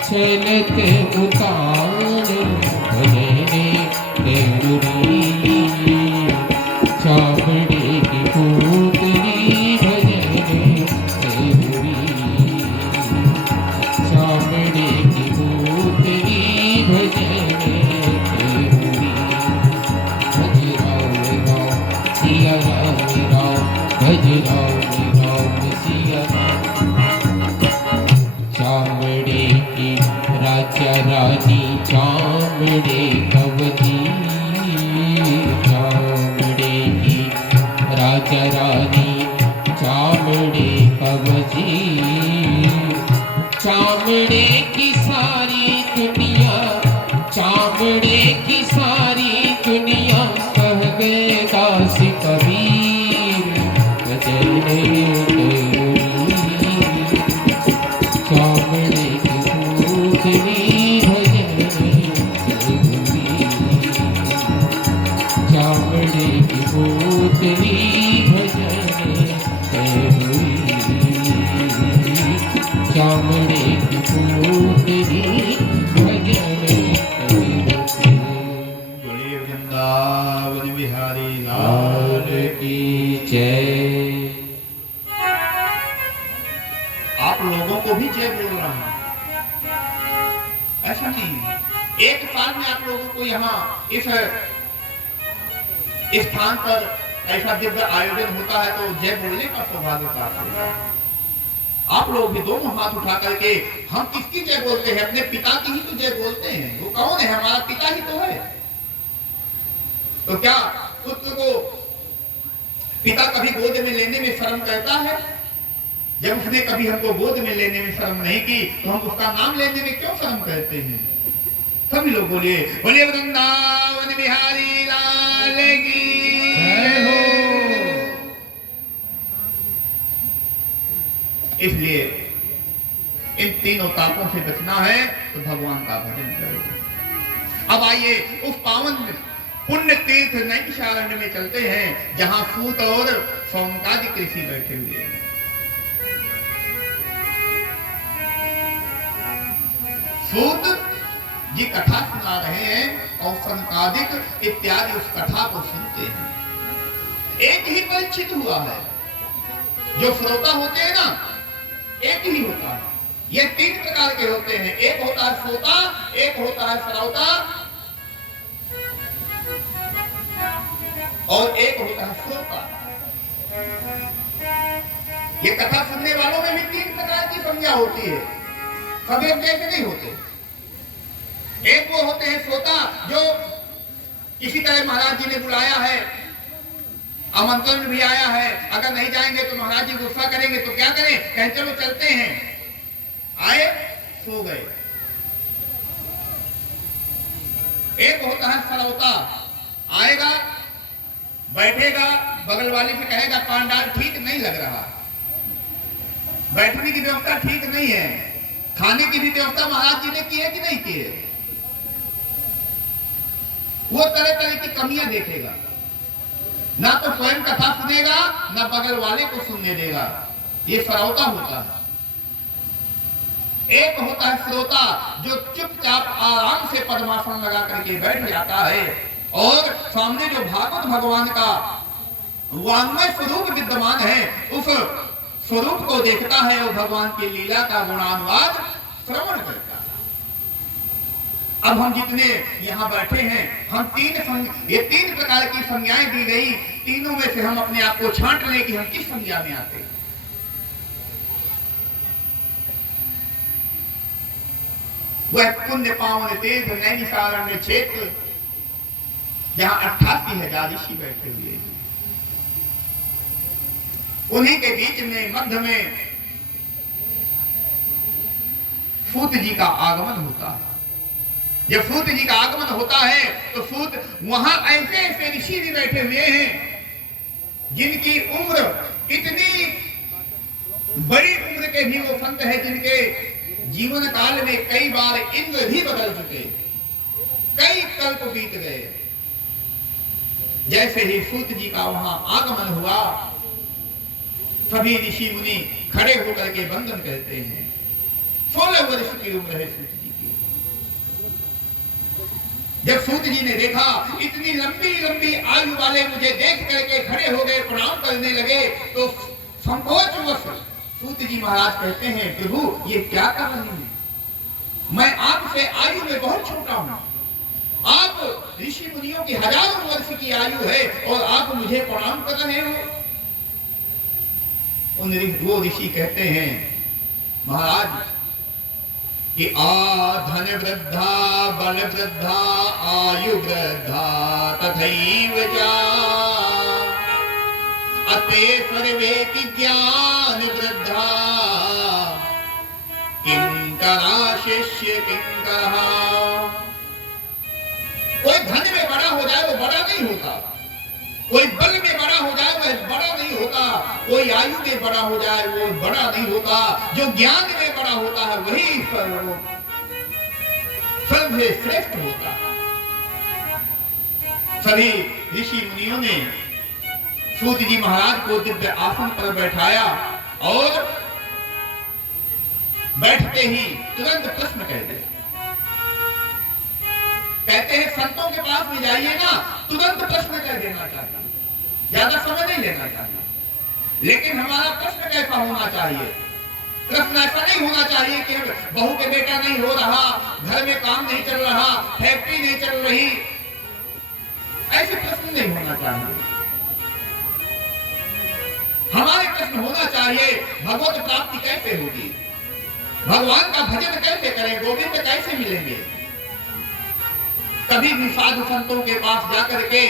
चलत उतार। भजने गरुड़ी चामड़े की पोतली, भजने गरुड़ी चामड़े की पोतली, भजने गरुड़ी। भज राम राम सिया राम राम, भज राम राम सिया राम। चामड़े की राजा रानी, चामड़े कवती, चामड़े की राजा रानी, चामड़े कवती। चामड़े की सारी दुनिया, चामड़े की सारी दुनिया, कह गए दास कबीर। भजने गरुड़ी चामड़े की पोतली, भजने गरुड़ी चामड़े की पोतली, भजने गरुड़ी चामड़े की पोतली, भजने गरुड़ी। बोलिए वृंदावन बिहारी लाल की जय। आप लोगों को भी जय बोल रहा हूं, ऐसा नहीं। एक साल में आप लोगों को यहाँ इस स्थान पर ऐसा दिव्य आयोजन होता है तो जय बोलने का सौभाग्य प्राप्त होता है। आप लोग भी दोनों हाथ उठा करके, हम किसकी जय बोलते हैं? अपने पिता की ही तो जय बोलते हैं। वो कौन है? हमारा पिता ही तो है। तो क्या पुत्र को पिता कभी गोद में लेने में शर्म करता है? जब उसने कभी हमको गोद में लेने में शर्म नहीं की, तो हम उसका नाम लेने में क्यों शर्म करते हैं? सभी लोग बोलिए, बोलिए वृंदावन बिहारी लाल की जय हो। इसलिए इन तीनों तापों से बचना है तो भगवान का भजन करो। अब आइए उस पावन पुण्य तीर्थ नैमिषारण्य में चलते हैं, जहां सूत और सौनकादि ऋषि बैठे हुए हैं। सूत जी कथा सुना रहे हैं और सनकादिक इत्यादि उस कथा को सुनते हैं। एक ही परिचित हुआ है, जो श्रोता होते हैं ना, एक ही होता है। ये तीन प्रकार के होते हैं, एक होता है श्रोता, एक होता है श्रोता और एक होता है श्रोता। ये कथा सुनने वालों में भी तीन प्रकार की संज्ञा होती है, सब एक जैसे नहीं होते। एक वो होते हैं श्रोता, जो किसी तरह महाराज जी ने बुलाया है, आमंत्रण भी आया है, अगर नहीं जाएंगे तो महाराज जी गुस्सा करेंगे, तो क्या करें, कहें चलो चलते हैं। आए, सो गए। एक होता है श्रोता, आएगा, बैठेगा, बगल वाले से कहेगा पांडाल ठीक नहीं लग रहा, बैठने की व्यवस्था ठीक नहीं है, खाने की भी व्यवस्था महाराज जी ने की है कि नहीं की है। वो तरह तरह की कमियां देखेगा, ना तो स्वयं कथा सुनेगा, ना बगल वाले को सुनने देगा। ये श्रोता होता है। एक होता है श्रोता, जो चुपचाप आराम से पद्मासन लगा करके बैठ जाता है और सामने जो भागवत भगवान का वाङ्मय स्वरूप विद्यमान है, उस स्वरूप को देखता है और भगवान की लीला का गुणानुवाद श्रवण करता है। अब हम जितने यहाँ बैठे हैं, हम ये तीन प्रकार की संज्ञाएं दी गई, तीनों में से हम अपने आप को छांट लें कि हम किस संज्ञा में आते हैं। वह पुण्य पावन तीर्थ नैमिषारण्य क्षेत्र, जहां 88,000 ऋषि बैठे हुए हैं, उन्हीं के बीच में मध्य में सूत जी का आगमन होता है। जब सूत जी का आगमन होता है तो सूत वहां ऐसे ऐसे ऋषि भी बैठे हुए हैं जिनकी उम्र इतनी बड़ी उम्र के भी वो संत है जिनके जीवन काल में कई बार इंद्र भी बदल चुके, कई कल्प बीत गए। जैसे ही सूत जी का वहां आगमन हुआ, सभी ऋषि मुनि खड़े होकर के वंदन करते हैं। 16 वर्ष की उम्र है सूत जी की। जब सूत जी ने देखा इतनी लंबी लंबी आयु वाले मुझे देख करके खड़े हो गए, प्रणाम करने लगे, तो संकोचवश सूत जी महाराज कहते हैं, प्रभु ये क्या कर रहे हैं, मैं आपसे आयु में बहुत छोटा हूं, आप ऋषि मुनियों की हजारों वर्ष की आयु है और आप मुझे प्रणाम कर रहे हो। वो ऋषि कहते हैं, महाराज कि धन वृद्धा बल वृद्धा आयु वृद्धा तथैव चा अते सर्वे की ज्ञान वृद्धा किंकरा शिष्य किंकरा। कोई धन में बड़ा हो जाए वो बड़ा नहीं होता, कोई बल में बड़ा हो जाए वह बड़ा नहीं होता, कोई आयु में बड़ा हो जाए वो बड़ा नहीं होता, जो ज्ञान में बड़ा होता है वही सबसे श्रेष्ठ होता है। सभी ऋषि मुनियों ने सूत जी महाराज को दिव्य आसन पर बैठाया और बैठते ही तुरंत प्रश्न कह दिया। कहते हैं संतों के पास में जाइए ना, तुरंत प्रश्न कर देना चाहिए, ज्यादा समय नहीं लेना चाहिए। लेकिन हमारा प्रश्न कैसा होना चाहिए? प्रश्न ऐसा नहीं होना चाहिए कि बहू के बेटा नहीं हो रहा, घर में काम नहीं चल रहा, फैक्ट्री नहीं चल रही, ऐसे प्रश्न नहीं होना चाहिए। हमारे प्रश्न होना चाहिए भगवत प्राप्ति कैसे होगी, भगवान का भजन कैसे करें, गोविंद कैसे मिलेंगे। कभी भी साधु संतों के पास जाकर के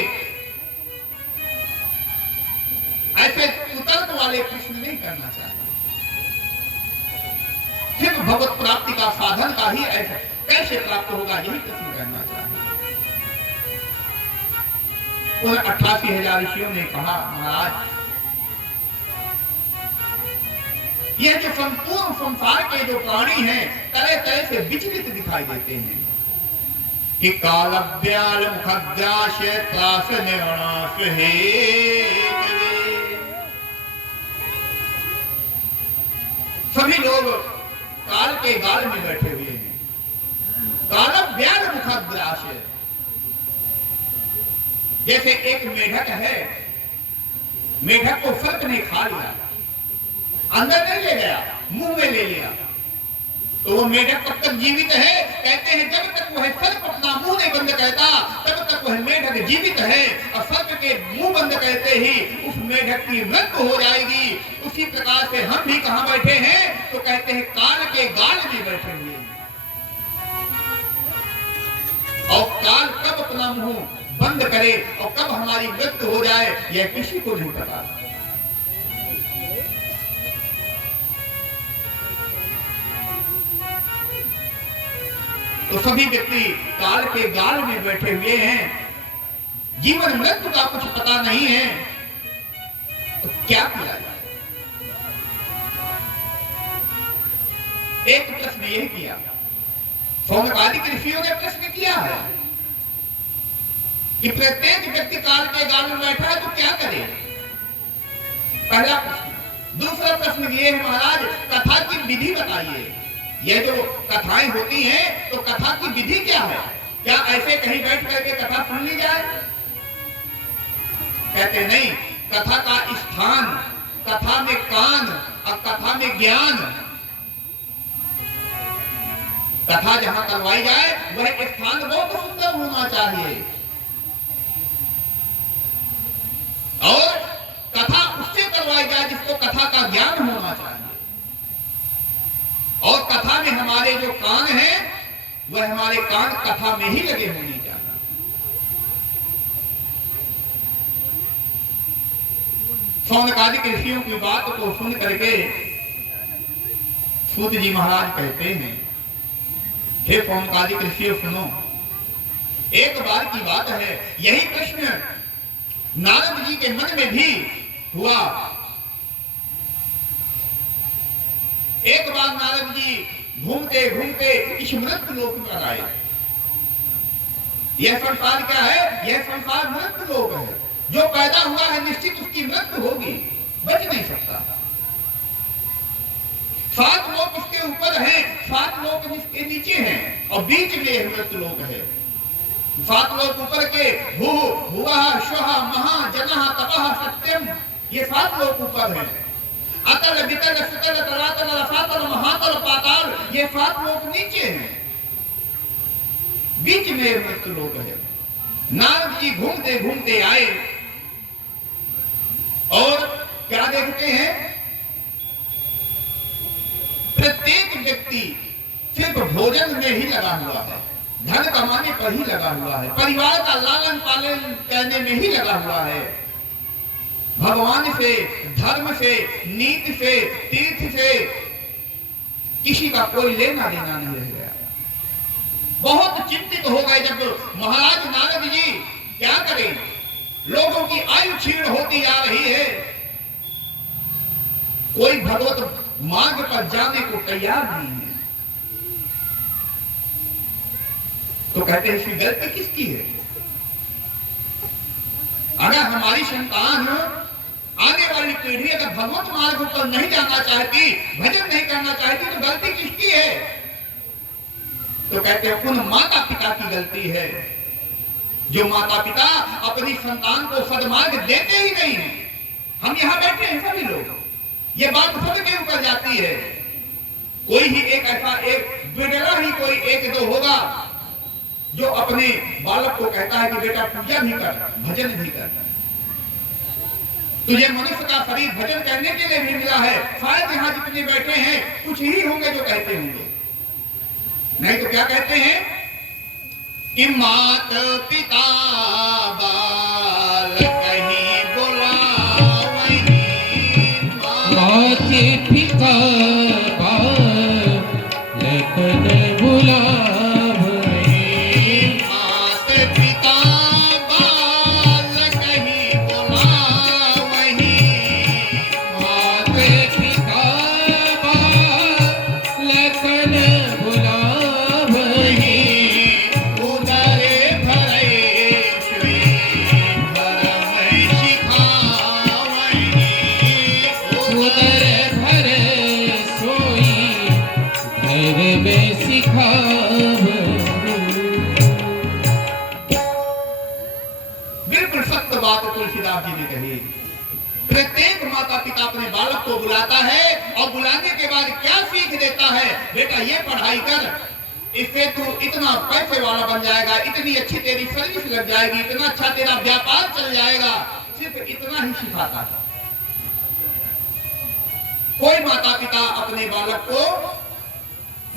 ऐसे कुतर्क वाले प्रश्न नहीं करना चाहिए। सिर्फ भगवत प्राप्ति का साधन का ही ऐसा कैसे प्राप्त होगा यही प्रश्न करना चाहिए। उन 88,000 ऋषियों ने कहा, महाराज यह जो संपूर्ण संसार के जो प्राणी हैं तरह तरह से विचलित दिखाई देते हैं कि कालव्याल मुखद्राश त्रास निर्णाश हेतवे। सभी लोग काल के गाल में बैठे हुए हैं, कालव्याल मुखग्रास। जैसे एक मेढक है, मेढक को सर्प ने खा लिया, अंदर नहीं ले गया, मुंह में ले लिया, तो वो मेढक कब तक जीवित है? कहते हैं जब तक वह सर्प अपना मुंह नहीं बंद करता तब तक वह मेढक जीवित है, और सर्प के मुंह बंद करते ही उस मेढक की मृत्यु हो जाएगी। उसी प्रकार से हम भी कहां बैठे हैं? तो कहते हैं काल के गाल में बैठे हुए हैं। और काल कब अपना मुंह बंद करे और कब हमारी मृत्यु हो जाए यह किसी को नहीं पता। तो सभी व्यक्ति काल के गाल में बैठे हुए हैं, जीवन मृत्यु का कुछ पता नहीं है, तो क्या किया जाए? एक प्रश्न यही किया, सौनकादिक ऋषियों ने प्रश्न किया है कि प्रत्येक व्यक्ति काल के गाल में बैठा है तो क्या करे? पहला प्रश्न। दूसरा प्रश्न ये है, महाराज कथा की विधि बताइए। ये जो कथाएं होती हैं तो कथा की विधि क्या है? क्या ऐसे कहीं बैठ करके कथा सुन ली जाए? कहते नहीं, कथा का स्थान, कथा में कान और कथा में ज्ञान। कथा जहां करवाई जाए वह स्थान बहुत सुंदर होना चाहिए, और कथा उससे करवाई जाए जिसको कथा का ज्ञान होना चाहिए। और कथा में हमारे जो कान हैं वह हमारे कान कथा में ही लगे होने चाहिए। सौनकादिक ऋषियों की बात को सुन करके सूत जी महाराज कहते हैं, हे सौनकादिक ऋषियों सुनो, एक बार की बात है, यही प्रश्न नारद जी के मन में भी हुआ। एक बार नारद जी घूमते घूमते इस मृत्यु लोक पर आए। यह संसार क्या है? यह संसार मृत्यु लोक है। जो पैदा हुआ है निश्चित उसकी मृत्यु होगी, बच नहीं सकता। 7 लोक इसके ऊपर हैं, 7 लोक इसके नीचे हैं, और बीच में मृत्यु लोक है। 7 लोक ऊपर के भू भुवः श्वः महा जनः तपः सत्यम, ये 7 लोक ऊपर हैं। अतल वितल सुतल तलातल रसातल महातल पाताल, ये 7 लोक नीचे हैं, बीच में मृत्यु लोक है। नारद जी घूमते घूमते आए और क्या देखते हैं? प्रत्येक व्यक्ति सिर्फ भोजन में ही लगा हुआ है, धन कमाने पर ही लगा हुआ है, परिवार का लालन पालन करने में ही लगा हुआ है। भगवान से, धर्म से, नीति से, तीर्थ से किसी का कोई लेना देना नहीं रह गया। बहुत चिंतित हो गए जब महाराज नारद जी क्या करें, लोगों की आयु क्षीण होती जा रही है, कोई भगवत मार्ग पर जाने को तैयार नहीं है। तो कहते हैं इसकी गलती किसकी है? अगर हमारी संतान, आने वाली पीढ़ी अगर भगवत मार्ग पर नहीं जाना चाहती, भजन नहीं करना चाहती, तो गलती किसकी है? तो कहते हैं उन माता पिता की गलती है, जो माता पिता अपनी संतान को सदमार्ग देते ही नहीं है। हम यहां बैठे हैं सभी लोग, ये बात सबके ऊपर जाती है। कोई ही एक ऐसा, एक बिरला ही कोई एक दो होगा जो अपने बालक को कहता है कि बेटा पूजा भी कर, भजन भी कर। तुझे मनुष्य का शरीर भजन करने के लिए भी मिला है। शायद यहाँ जितने बैठे हैं कुछ ही होंगे जो कहते होंगे, नहीं तो क्या कहते हैं कि मात पिता बाल कहीं बुलावहीं, मात पिता में सिखावे बात तुलसीदास जी ने कही। प्रत्येक माता पिता अपने बालक को बुलाता है और बुलाने के बाद क्या सीख देता है, बेटा ये पढ़ाई कर, इससे तू इतना पैसे वाला बन जाएगा, इतनी अच्छी तेरी सर्विस लग जाएगी, इतना अच्छा तेरा व्यापार चल जाएगा, सिर्फ इतना ही सिखाता है। कोई माता पिता अपने बालक को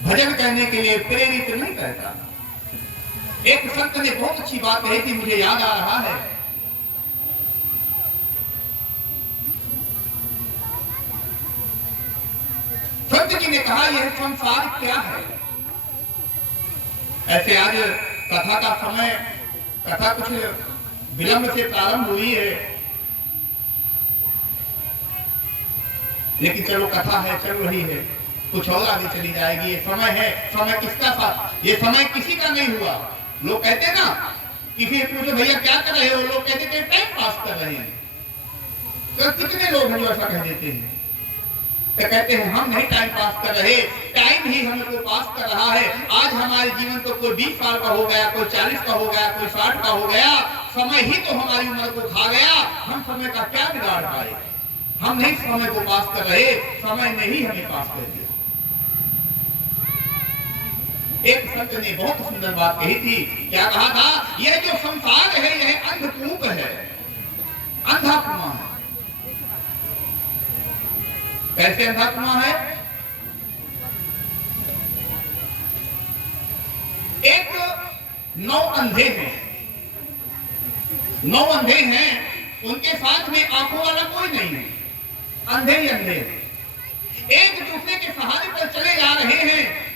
भजन करने के लिए प्रेरित नहीं करता। एक संत ने बहुत अच्छी बात कही थी, मुझे याद आ रहा है। संत जी ने कहा यह संसार क्या है। ऐसे आज कथा का समय, कथा कुछ विलंब से प्रारंभ हुई है, लेकिन चलो कथा है, चल रही है, कुछ और आगे चली जाएगी। ये समय है, समय किसका था? ये समय किसी का नहीं हुआ। लोग कहते ना, किसी पूछो भैया क्या कर रहे हो, लोग कहते थे टाइम पास कर रहे हैं। तो कितने लोग हैं जो ऐसा कह देते हैं? तो कहते हैं हम नहीं टाइम पास कर रहे, टाइम ही हमको पास कर रहा है। आज हमारे जीवन तो कोई 20 साल का हो गया, कोई 40 का हो गया, कोई 60 का हो गया, समय ही तो हमारी उम्र को खा गया। हम समय का क्या बिगाड़ पाए? हम नहीं समय को पास कर रहे, समय ने ही हमें पास कर दिया। एक संत ने बहुत सुंदर बात कही थी। क्या कहा था? यह जो संसार है यह अंधकूप है, अंधा कुआं है। कैसे अंधा कुआं है? एक 9 अंधे हैं, 9 अंधे हैं, उनके साथ में आंखों वाला कोई नहीं है, अंधे ही अंधे। एक दूसरे के सहारे पर चले जा रहे हैं।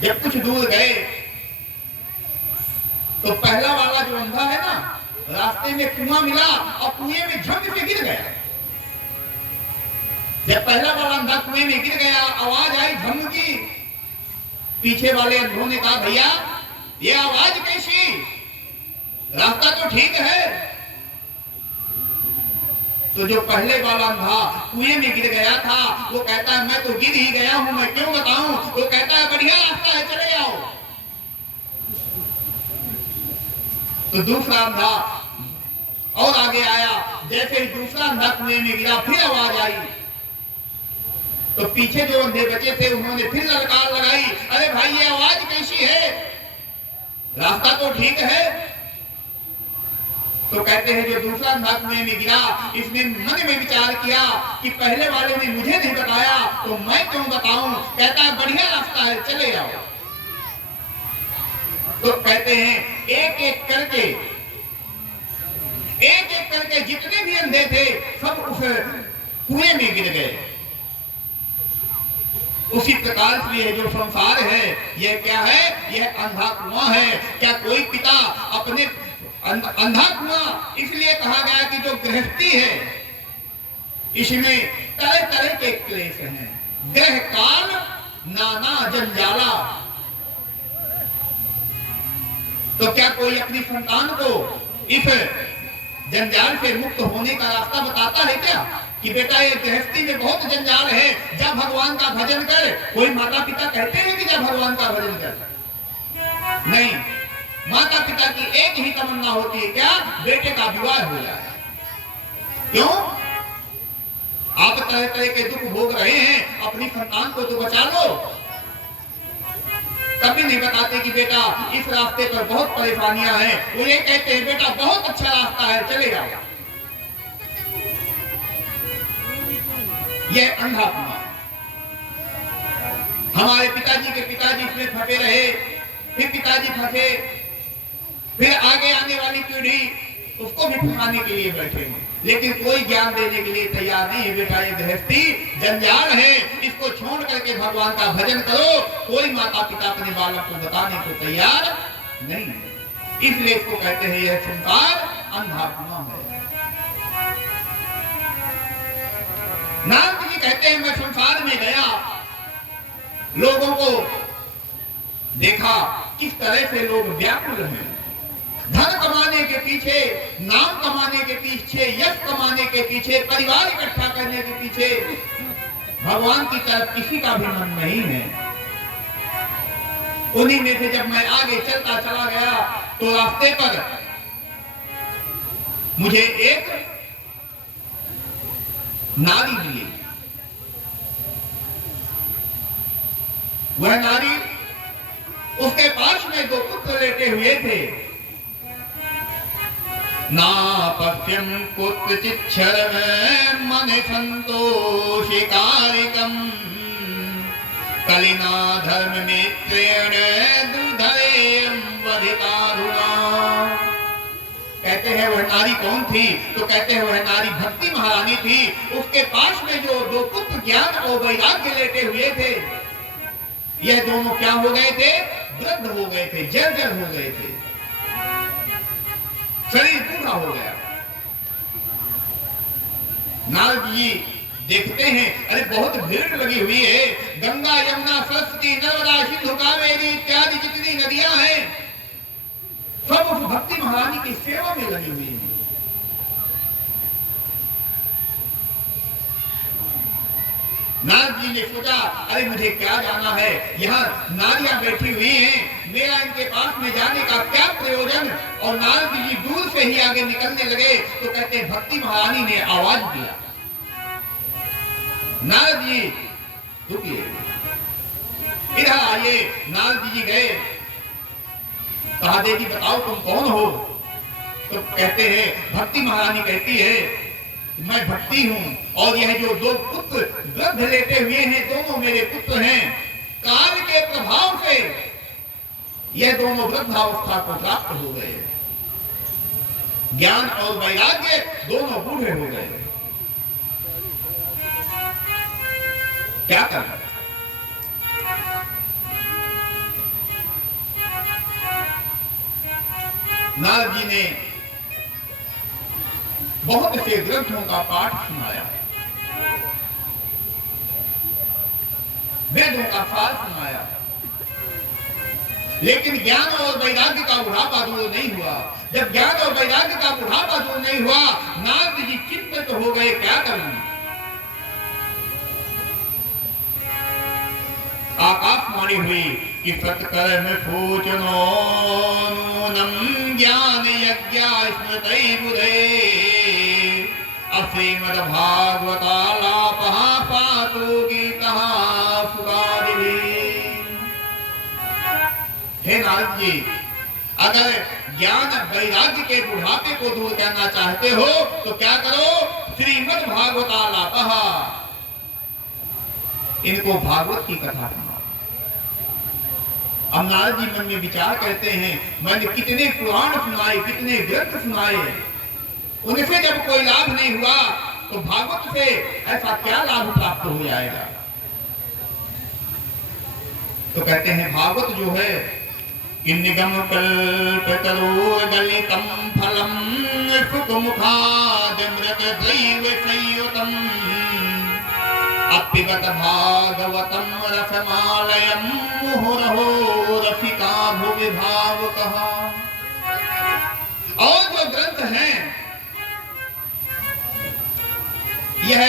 जब कुछ दूर गए तो पहला वाला जो अंधा है ना, रास्ते में कुआं मिला और कुएं में झंग से गिर गया। जब पहला वाला अंधा कुएं में गिर गया, आवाज आई झंग की। पीछे वाले अंधों ने कहा भैया ये आवाज कैसी, रास्ता तो ठीक है। तो जो पहले वाला अंधा कुएं में गिर गया था वो कहता है मैं तो गिर ही गया हूं, मैं क्यों बताऊं। वो कहता है बढ़िया रास्ता है, चले जाओ। तो दूसरा अंधा और आगे आया। जैसे ही दूसरा अंधा कुएं में गिरा फिर आवाज आई। तो पीछे जो अंधे बचे थे उन्होंने फिर ललकार लगाई, अरे भाई ये आवाज कैसी है, रास्ता तो ठीक है। तो कहते हैं जो दूसरा अंधा कुएं में गिरा, इसने मन में विचार किया कि पहले वाले ने मुझे नहीं बताया तो मैं क्यों बताऊं। कहता है बढ़िया रास्ता है, चले जाओ। तो कहते हैं एक एक करके जितने भी अंधे थे सब उस कुएं में गिर गए। उसी प्रकार से यह जो संसार है यह क्या है? यह अंधा कुआं है। क्या कोई पिता अपने अंधा कुआं इसलिए कहा गया कि जो गृहस्थी है इसमें तरह तरह के क्लेश हैं, ग्रह काल नाना जंजाला। तो क्या कोई अपनी संतान को इस जंजाल से मुक्त होने का रास्ता बताता है क्या कि बेटा ये गृहस्थी में बहुत जंजाल है, जा भगवान का भजन कर? कोई माता पिता कहते हैं कि जा भगवान का भजन कर? नहीं, माता पिता की एक ही तमन्ना होती है, क्या? बेटे का विवाह हो जाए। क्यों? आप तरह तरह के दुख भोग रहे हैं, अपनी संतान को तो बचा लो। कभी नहीं बताते कि बेटा इस रास्ते पर बहुत परेशानियां हैं। वो ये कहते हैं बेटा बहुत अच्छा रास्ता है, चले जाओ। यह अंधा कुआं। हमारे पिताजी के पिताजी इसमें फंसे रहे, फिर पिताजी फंसे, फिर आगे आने वाली पीढ़ी उसको भी फंसाने के लिए बैठे हैं, लेकिन कोई ज्ञान देने के लिए तैयार नहीं है। बेटा ये गृहस्थी जंजाल है, इसको छोड़ करके भगवान का भजन करो। कोई माता पिता अपने बालक को बताने को तैयार नहीं है। इसलिए इसको कहते हैं यह संसार अंधा कुआं है। नारद जी कहते हैं मैं संसार में गया, लोगों को देखा किस तरह से लोग व्याकुल हैं, धन कमाने के पीछे, नाम कमाने के पीछे, यश कमाने के पीछे, परिवार इकट्ठा करने के पीछे। भगवान की तरफ किसी का भी मन नहीं है। उन्हीं में से जब मैं आगे चलता चला गया तो रास्ते पर मुझे एक नारी मिली। वह नारी, उसके पास में दो पुत्र लेटे हुए थे। नापत्यम कुत्रचिच्छर मन संतोषिकारिकम कलिना धर्म नेत्रेण दुर्धरेयं वधितारुणा। कहते हैं वह नारी कौन थी? तो कहते हैं वह नारी भक्ति महारानी थी। उसके पास में जो दो पुत्र ज्ञान और वैराग्य लेटे हुए थे, यह दोनों क्या हो गए थे? वृद्ध हो गए थे, जर्जर हो गए थे, शरीर पूरा हो गया। नारद जी देखते हैं, अरे बहुत भीड़ लगी हुई है। गंगा, यमुना, सरस्वती, नर्मदा, सिंधु, कावेरी इत्यादि जितनी नदियां हैं, सब उस भक्ति महारानी की सेवा में लगी हुई है। नारद जी ने सोचा, अरे मुझे क्या जाना है, यहाँ नारियां बैठी हुई हैं, मेरा इनके पास में जाने का क्या प्रयोजन। और नारद जी दूर से ही आगे निकलने लगे तो कहते हैं भक्ति महारानी ने आवाज दिया, नारद जी रुकिए, इधर आइए। नारद जी गए, कहा देवी बताओ तुम कौन हो? तो कहते हैं, भक्ति महारानी कहती है मैं भक्ति हूं, और यह जो दो पुत्र वृद्ध लेटे हुए हैं, दोनों मेरे पुत्र हैं। काल के प्रभाव से यह दोनों वृद्धावस्था को प्राप्त हो गए, ज्ञान और वैराग्य दोनों बूढ़े हो गए। क्या करना? नारद जी ने बहुत से ग्रंथों का पाठ सुनाया, वेदों का सार सुनाया, लेकिन ज्ञान और वैराग्य का बुढ़ापा दूर नहीं हुआ। जब ज्ञान और वैराग्य का बुढ़ापा दूर नहीं हुआ, नारद जी चिंतित हो गए, क्या करूं? आकाशवाणी हुई कि सत्कर्म सूचनो नूनम ज्ञान यज्ञ स्मृति बुधे अश्रीमद् भागवतालापः पातु गीतः सुगादिभिः। हे नारद जी, अगर ज्ञान वैराग्य के बुढ़ापे को दूर करना चाहते हो तो क्या करो? श्रीमद् भागवतालापः, इनको भागवत की कथा सुनाओ। अब नारद जी मन में विचार करते हैं, मैंने कितने पुराण सुनाए, कितने ग्रंथ सुनाए, उनसे जब कोई लाभ नहीं हुआ तो भागवत से ऐसा क्या लाभ प्राप्त हो जाएगा? तो कहते हैं भागवत जो है निगम कल्पतरोर्गलितं फलं सुखमुखादमृतदैव संयुतं अपिबत भागवतं रसमालयं मुहुरहो रसिका भुवि भावुकः। और जो ग्रंथ हैं यह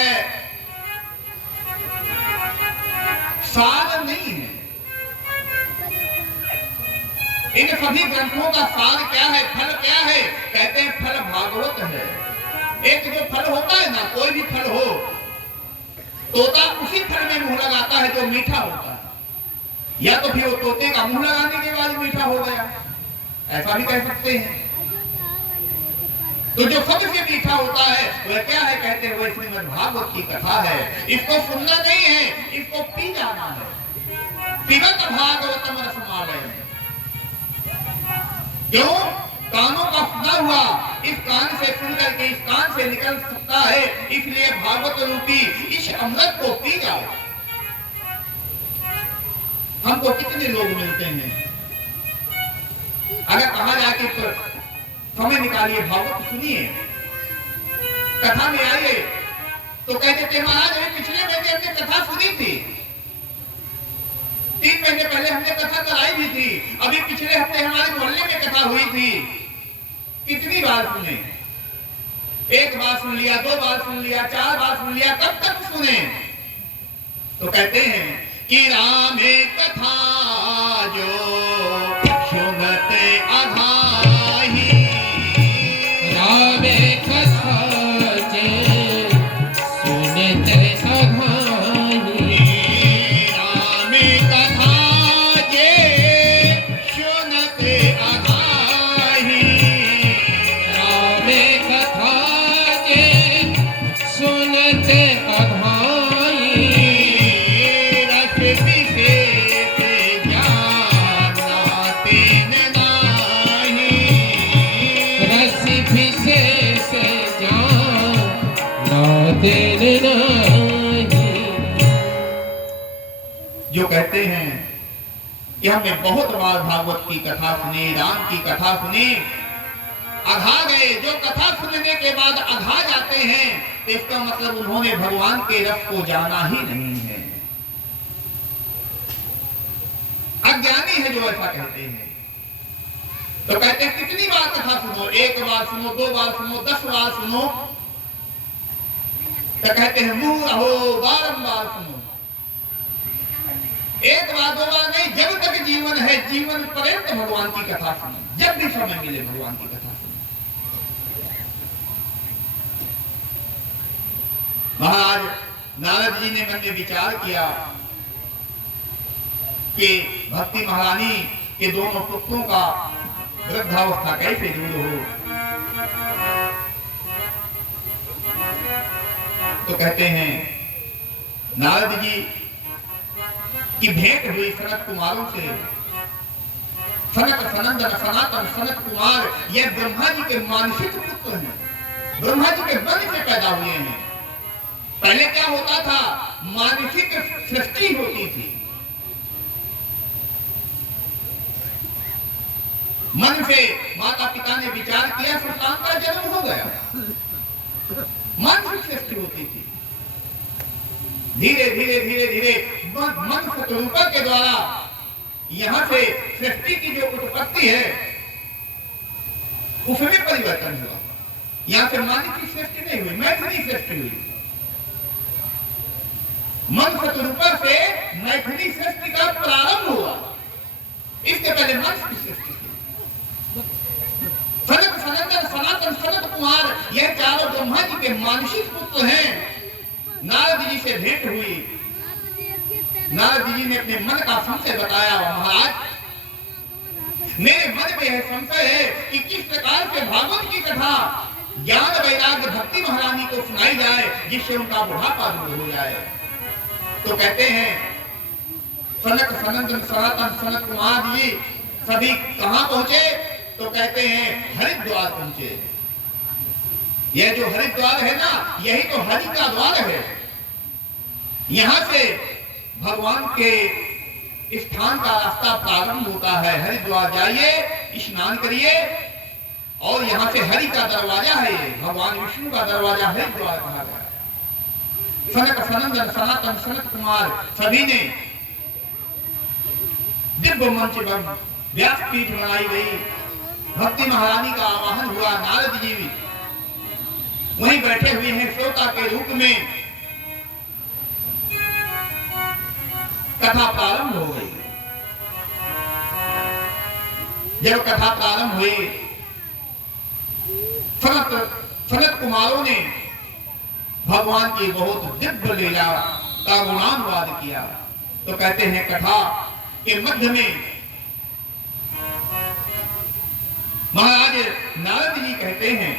सार नहीं है। इन सभी ग्रंथों का सार क्या है, फल क्या है? कहते हैं फल भागवत है। एक जो फल होता है ना, कोई भी फल हो, तोता उसी फल में मुंह लगाता है जो मीठा होता है, या तो फिर वो तोते का मुंह लगाने के बाद मीठा हो गया, ऐसा भी कह सकते हैं। तो जो सबसे मीठा होता है वह क्या है? कहते हैं वह श्रीमद् भागवत की कथा है। इसको सुनना नहीं है, इसको पी जाना है। पिबत भागवतम रसमालयम। क्यों? कानों का सुना हुआ इस कान से सुन करके इस कान से निकल सकता है, इसलिए भागवत रूपी इस अमृत को पी जाओ। हमको कितने लोग मिलते हैं, अगर कहा जाए कि समय निकालिए भागवत सुनिए, कथा में आइए, तो कहते थे महाराज अभी पिछले महीने हमने कथा सुनी थी, 3 महीने पहले हमने कथा कराई भी थी, अभी पिछले हफ्ते हमारे मोहल्ले में कथा हुई थी। कितनी बार सुने? 1 बार सुन लिया, 2 बार सुन लिया, 4 बार सुन लिया, कब तक सुने? तो कहते हैं कि राम कथा जो सुनते अघाही, राम जो कहते हैं कि हमने बहुत बार भागवत की कथा सुनी, राम की कथा सुनी, अघा गए। जो कथा सुनने के बाद अघा जाते हैं, इसका मतलब उन्होंने भगवान के रस को जाना ही नहीं है, अज्ञानी है जो ऐसा कहते हैं। तो कहते हैं कितनी बार कथा सुनो, एक बार सुनो, दो बार सुनो, 10 बार सुनो। तो कहते हैं मुंह रहो, बारंबार सुनो। एक बार दो बार नहीं, जब तक जीवन है, जीवन पर्यंत भगवान की कथा सुनो, जब भी समय मिले भगवान की कथा सुनो। महाराज नारद जी ने मन में विचार किया कि भक्ति महारानी के दोनों पुत्रों का वृद्धावस्था कैसे दूर हो। तो कहते हैं नारद जी की भेंट हुई सनत कुमारों से। सनत सनंदन सनातन सनत कुमार यह ब्रह्मा जी के मानसिक पुत्र हैं, ब्रह्मा जी के मन से पैदा हुए हैं। पहले क्या होता था, मानसिक सृष्टि होती थी, मन से माता पिता ने विचार किया, संतान का जन्म हो गया, मानसिक सृष्टि होती थी। धीरे धीरे धीरे धीरे मन सतरूपा के द्वारा यहां से सृष्टि की जो उत्पत्ति है उसमें परिवर्तन हुआ। यहां से मानसिक सृष्टि नहीं हुई, मैथिली सृष्टि हुई। मन सतरूपा से मैथिली सृष्टि का प्रारंभ हुआ, इसके पहले मन की सृष्टि थी। सनत सनंदन सनातन सनत कुमार यह चारों ब्रह्मा जी के मानसिक पुत्र हैं। नारद जी से भेंट हुई, नारद जी ने अपने मन का संशय बताया। महाराज, मेरे मन में यह संशय है कि किस प्रकार से भागवत की कथा ज्ञान वैराग्य भक्ति महारानी को सुनाई जाए जिससे उनका बुढ़ापा दूर हो जाए। तो कहते हैं सनत सनंदन सनातन सनत कुमार जी सभी कहां पहुंचे? तो कहते हैं हरिद्वार पहुंचे। यह जो हरिद्वार है ना, यही तो हरि का द्वार है। यहां से भगवान के स्थान का रास्ता प्रारंभ होता है। हरिद्वार जाइए, स्नान करिए, और यहां से हरि का दरवाजा है, ये भगवान विष्णु का दरवाजा हरिद्वार कहा गया। सनत सनंदन सनातन सनत कुमार सभी ने दिव्य मंच पर व्यासपीठ बनाई गई, भक्ति महारानी का आवाहन हुआ। नारद जी भी वहीं बैठे हुए हैं श्रोता के रूप में। कथा प्रारंभ हो गई। जब कथा प्रारंभ हुई, सनत कुमारों ने भगवान की बहुत दिव्य लीला का गुणानुवाद किया। तो कहते हैं कथा के मध्य में महाराज नारद जी कहते हैं,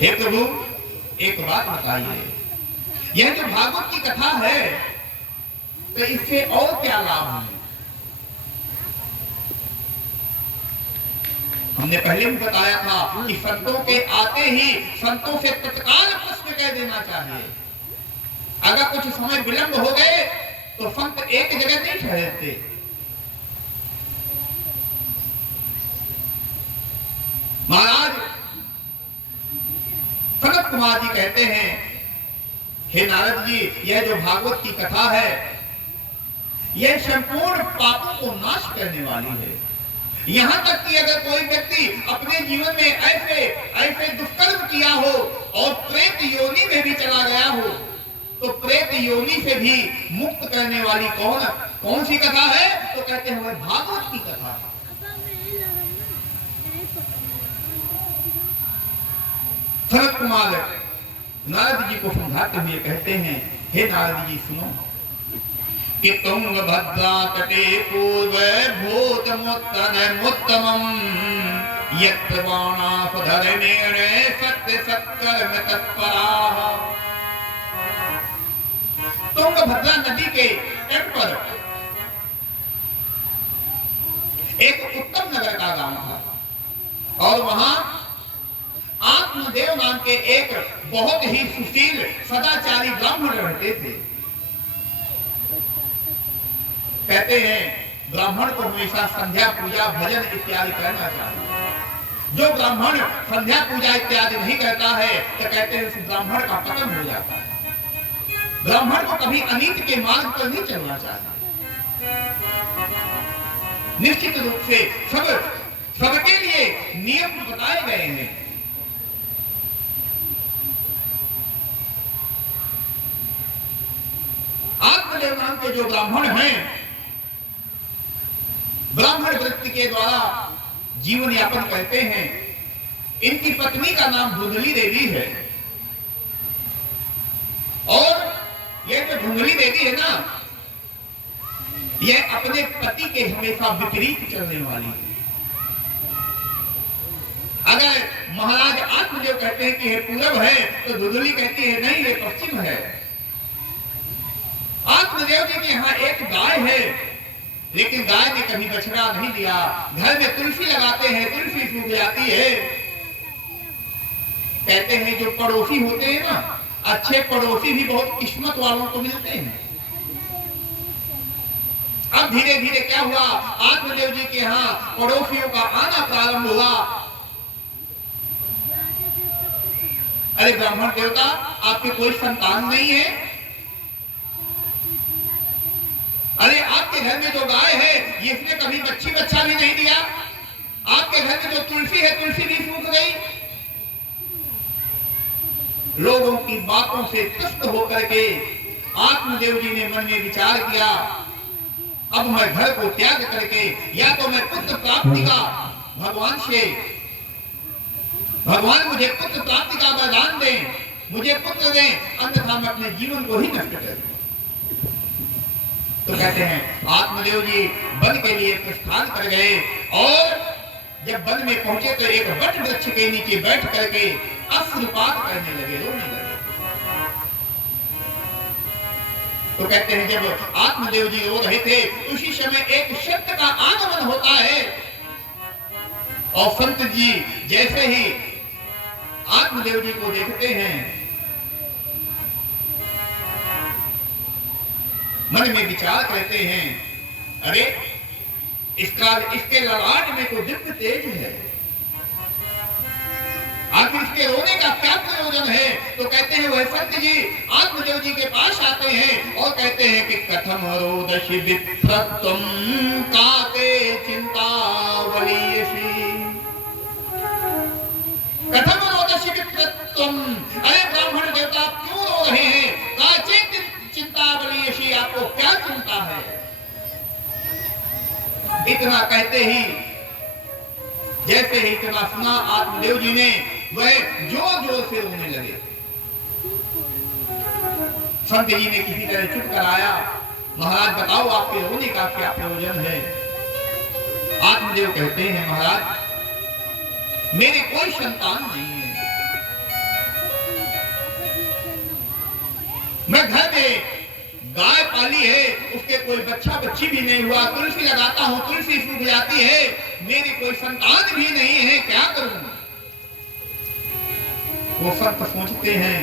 हे प्रभु, एक बात बताइए, यह जो भागवत की कथा है तो इससे और क्या लाभ है? हमने पहले भी बताया था कि संतों के आते ही संतों से तत्काल प्रश्न कह देना चाहिए। अगर कुछ समय विलंब हो गए तो संत एक जगह नहीं ठहरते। महाराज सनत कुमार जी कहते हैं, हे नारद जी, यह जो भागवत की कथा है यह संपूर्ण पापों को नाश करने वाली है। यहां तक कि अगर कोई व्यक्ति अपने जीवन में ऐसे दुष्कर्म किया हो और प्रेत योनि में भी चला गया हो, तो प्रेत योनि से भी मुक्त करने वाली कौन सी कथा है? तो कहते हैं वह भागवत की कथा है। सनत कुमार नारद जी को समझाते हुए कहते हैं, हे नारद जी सुनो कि तुंगभद्रा तटे पूर्व भूत मुत्तमम् यत्र बाणासुधर्मेण सत्य सत्कर्म तत्पराः। तुंगभद्रा नदी के तट पर एक उत्तम नगर का गांव था और वहां आत्मदेव नाम के एक बहुत ही सुशील सदाचारी ब्राह्मण रहते थे। कहते हैं ब्राह्मण को हमेशा संध्या पूजा भजन इत्यादि करना चाहिए। जो ब्राह्मण संध्या पूजा इत्यादि नहीं करता है तो कहते हैं उस ब्राह्मण का पतन हो जाता है। ब्राह्मण को कभी अनीति के मार्ग पर नहीं चलना चाहिए। निश्चित रूप से सबके लिए नियम बताए गए हैं। आत्मदेव नाम के जो ब्राह्मण हैं, ब्राह्मण वृत्ति के द्वारा जीवन यापन करते हैं। इनकी पत्नी का नाम धुंधली देवी है और यह जो धुंधली देवी है ना, यह अपने पति के हमेशा विपरीत चलने वाली है। अगर महाराज आत्मदेव कहते हैं कि यह पूरब है तो धुंधली कहती है नहीं ये पश्चिम है। आत्मदेव जी के यहाँ एक गाय है, लेकिन गाय ने कभी बछड़ा नहीं दिया। घर में तुलसी लगाते हैं, तुलसी सूख जाती है। कहते हैं जो पड़ोसी होते हैं ना, अच्छे पड़ोसी भी बहुत किस्मत वालों को मिलते हैं। अब धीरे धीरे क्या हुआ, आत्मदेव जी के यहाँ पड़ोसियों का आना प्रारंभ हुआ। अरे ब्राह्मण देवता, आपके कोई संतान नहीं है? अरे आपके घर में जो गाय है इसने कभी बच्ची बच्चा भी नहीं दिया। आपके घर में जो तुलसी है, तुलसी भी सूख गई। लोगों की बातों से तुष्ट होकर के आत्मदेव जी ने मन में विचार किया, अब मैं घर को त्याग करके या तो मैं पुत्र प्राप्ति का भगवान मुझे पुत्र प्राप्ति का वरदान दें, मुझे पुत्र दें, अन्यथा मैं अपने जीवन को ही नष्ट कर दूं। तो कहते हैं आत्मदेव जी वन के लिए प्रस्थान कर गए और जब वन में पहुंचे तो एक वट वृक्ष के नीचे बैठ करके अश्रुपात करने लगे, रोने लगे। तो कहते हैं जब आत्मदेव जी रो रहे थे उसी समय एक शब्द का आगमन होता है और संत जी जैसे ही आत्मदेव जी को देखते हैं, मन में विचार करते हैं, अरे इसके ललाट में तो दिव्य तेज है, आखिर इसके रोने का क्या प्रयोजन है? तो कहते हैं वह संत जी आत्मदेव जी के पास आते हैं और कहते हैं कि कथम रोदसी विप्रत्वम काते चिंतावलीयसी। कथम रोदसी विप्रत्वम, अरे ब्राह्मण देवता क्यों रो रहे हैं? काचे चिंतावलीयसी, आपको क्या चिंता है? इतना कहते ही जैसे ही इतना सुना आत्मदेव जी ने, वह जोर जोर से रोने लगे। संत जी ने किसी तरह चुप कराया, महाराज बताओ आपके रोने का क्या प्रयोजन है? आत्मदेव कहते हैं महाराज मेरी कोई संतान नहीं है, मैं घर में गाय पाली है, उसके कोई बच्चा बच्ची भी नहीं हुआ, तुलसी लगाता हूँ तुलसी सूख जाती है, मेरी कोई संतान भी नहीं है, क्या करूं? वो संत सोचते हैं,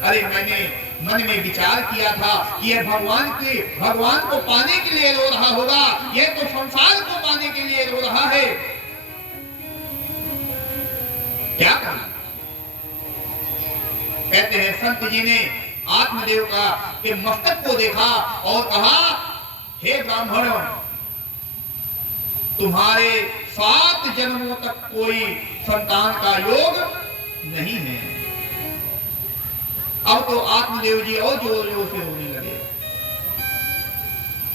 अरे मैंने मन में विचार किया था कि यह भगवान को पाने के लिए रो रहा होगा, यह तो संसार को पाने के लिए रो रहा है, क्या करूं? कहते हैं संत जी ने आत्मदेव का के मस्तक को देखा और कहा, हे ब्राह्मण, तुम्हारे 7 जन्मों तक कोई संतान का योग नहीं है। अब तो आत्मदेव जी और जोर जोर से रोने लगे।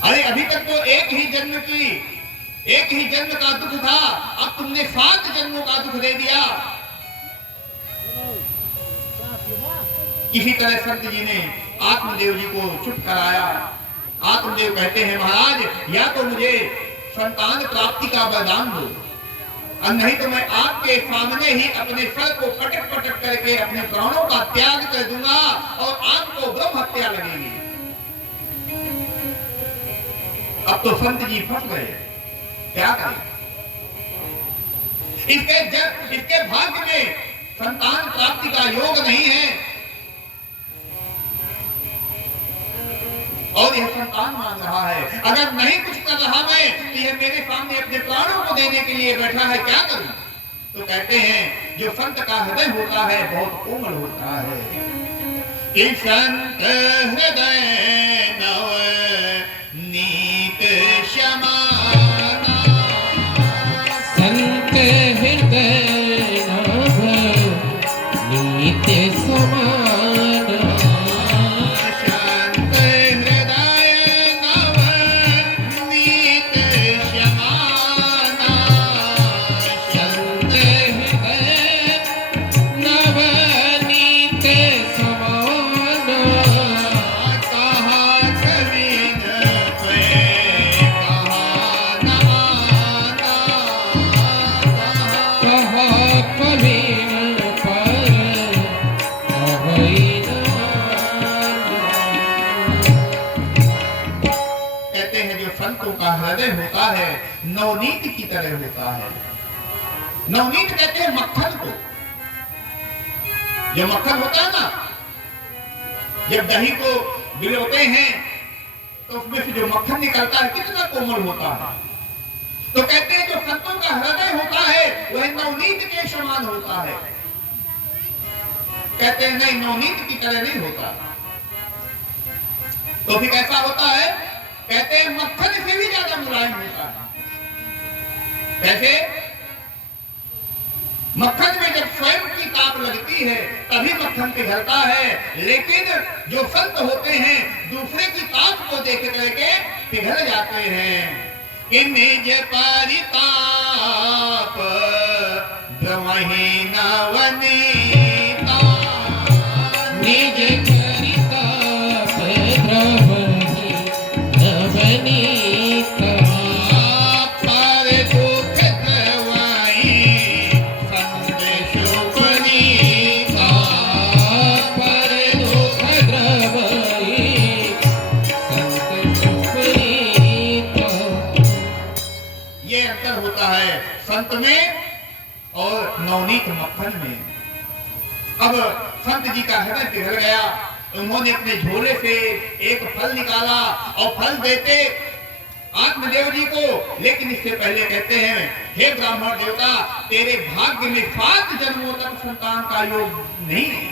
अरे अभी तक तो एक ही जन्म का दुख था, अब तुमने 7 जन्मों का दुख दे दिया। किसी तरह संत जी ने आत्मदेव जी को चुप कराया। आत्मदेव कहते हैं महाराज या तो मुझे संतान प्राप्ति का वरदान दो, और नहीं तो मैं आपके सामने ही अपने सर को पटक पटक करके अपने प्राणों का त्याग कर दूंगा और आपको ब्रह्म हत्या लगेगी। अब तो संत जी फंस गए, क्या करें? इसके भाग्य में संतान प्राप्ति का योग नहीं है और यह संतान मांग रहा है, अगर नहीं कुछ कर रहा मैं तो यह मेरे सामने अपने प्राणों को देने के लिए बैठा है, क्या करूं? तो कहते हैं जो संत का हृदय होता है बहुत कोमल होता है। कि संत हृदय नव नीत क्षमाना, संत हृदय नव नीत समाना, संत हृदय नव नीत क्षमाना, संत हृदय नव नीत समाना, कहा कवि न पे कहा न माना, कहा कलीन पर अभय नाम। कहते हैं जो संतों का हृदय होता है नवनीत की तरह होता है। नवनीत कहते हैं मक्खन को। जो मक्खन होता है ना, जब दही को भिगोते हैं तो उसमें से जो मक्खन निकलता है कितना कोमल होता है। तो कहते हैं जो संतों का हृदय होता है वह नवनीत के समान होता है। कहते हैं नहीं, नवनीत की तरह नहीं होता। तो फिर कैसा होता है? कहते हैं मक्खन से भी ज्यादा मुलायम होता है। कैसे? मक्खन में जब स्वयं की ताप लगती है तभी मक्खन पिघलता है, लेकिन जो संत होते हैं दूसरे की ताप को देख करके पिघल जाते हैं। कि निज परिताप द्रवहि नवनीता, निज परिताप द्रवहि नवनीता, पर दुख द्रवहि संदेश उपनीता, पर दुख द्रवहि संत सुप्रीता। ये अंतर होता है संत में और नवनीत मक्खन में। अब संत जी का हृदय पिघल गया, उन्होंने अपने झोले से एक फल निकाला और फल देते आत्मदेव जी को, लेकिन इससे पहले कहते हैं हे ब्राह्मण देवता, तेरे भाग्य में 7 जन्मों तक संतान का योग नहीं है।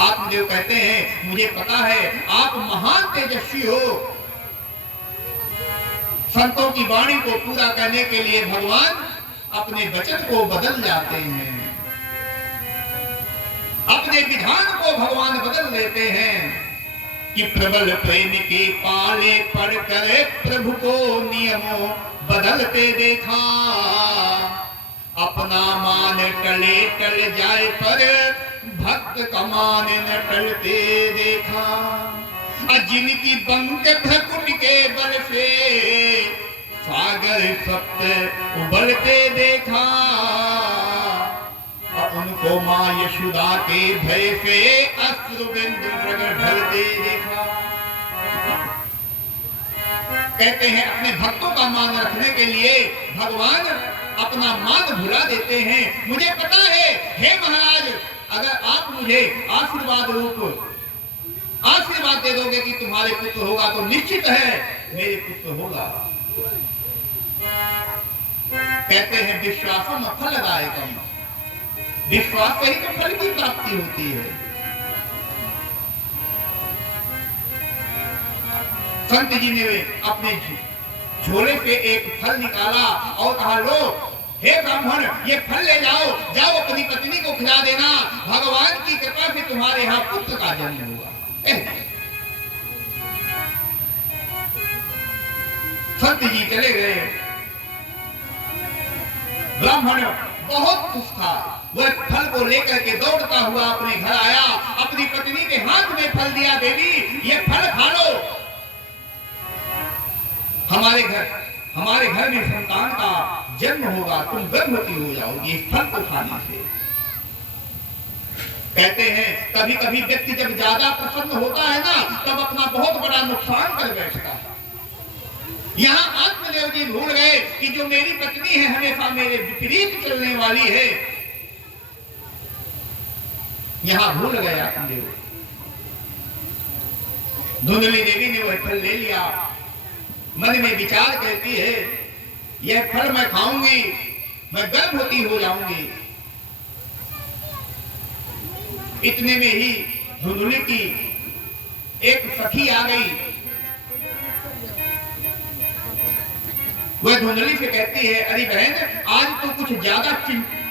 आत्मदेव कहते हैं मुझे पता है आप महान तेजस्वी हो। संतों की वाणी को पूरा करने के लिए भगवान अपने वचन को बदल जाते हैं, अपने विधान को भगवान बदल देते हैं। कि प्रबल प्रेम के पाले पड़कर प्रभु को नियमों बदलते देखा, अपना मान टले टल जाए पर भक्त का मान न टलते देखा। जिनकी बंक भ्रकुट के बल से सागर सप्त उबलते देखा, उनको मां यशोदा के भय से अश्रु बिंदु प्रगट ढलते देखा। कहते हैं अपने भक्तों का मान रखने के लिए भगवान अपना मान भुला देते हैं। मुझे पता है हे महाराज, अगर आप मुझे आशीर्वाद रूप आशीर्वाद दे दोगे कि तुम्हारे पुत्र होगा तो निश्चित है मेरे पुत्र होगा। कहते हैं विश्वासम फलदायकम, विश्वास से ही तो फल की प्राप्ति होती है। संत जी ने अपने झोले से एक फल निकाला और कहा लो हे ब्राह्मण, ये फल ले जाओ, जाओ अपनी पत्नी को खिला देना, भगवान की कृपा से तुम्हारे यहाँ पुत्र का जन्म होगा। संत जी चले गए। ब्राह्मण बहुत खुश था, वह फल को लेकर के दौड़ता हुआ अपने घर आया, अपनी पत्नी के हाथ में फल दिया, देवी ये फल खा लो, हमारे घर में संतान का जन्म होगा, तुम गर्भवती हो जाओगी इस फल को खाने से। कहते हैं कभी कभी व्यक्ति जब ज्यादा प्रसन्न होता है ना, तब अपना बहुत बड़ा नुकसान कर बैठता है। यहाँ आत्मदेव जी भूल गए कि जो मेरी पत्नी है हमेशा मेरे विपरीत चलने वाली है, यहाँ भूल गए आत्मदेव। धुंधली देवी ने वह फल ले लिया, मन में विचार करती है यह फल मैं खाऊंगी मैं गर्भवती हो जाऊंगी। इतने में ही धुंधली की एक सखी आ गई। वह धुंधली से कहती है, अरे बहन आज तो कुछ ज्यादा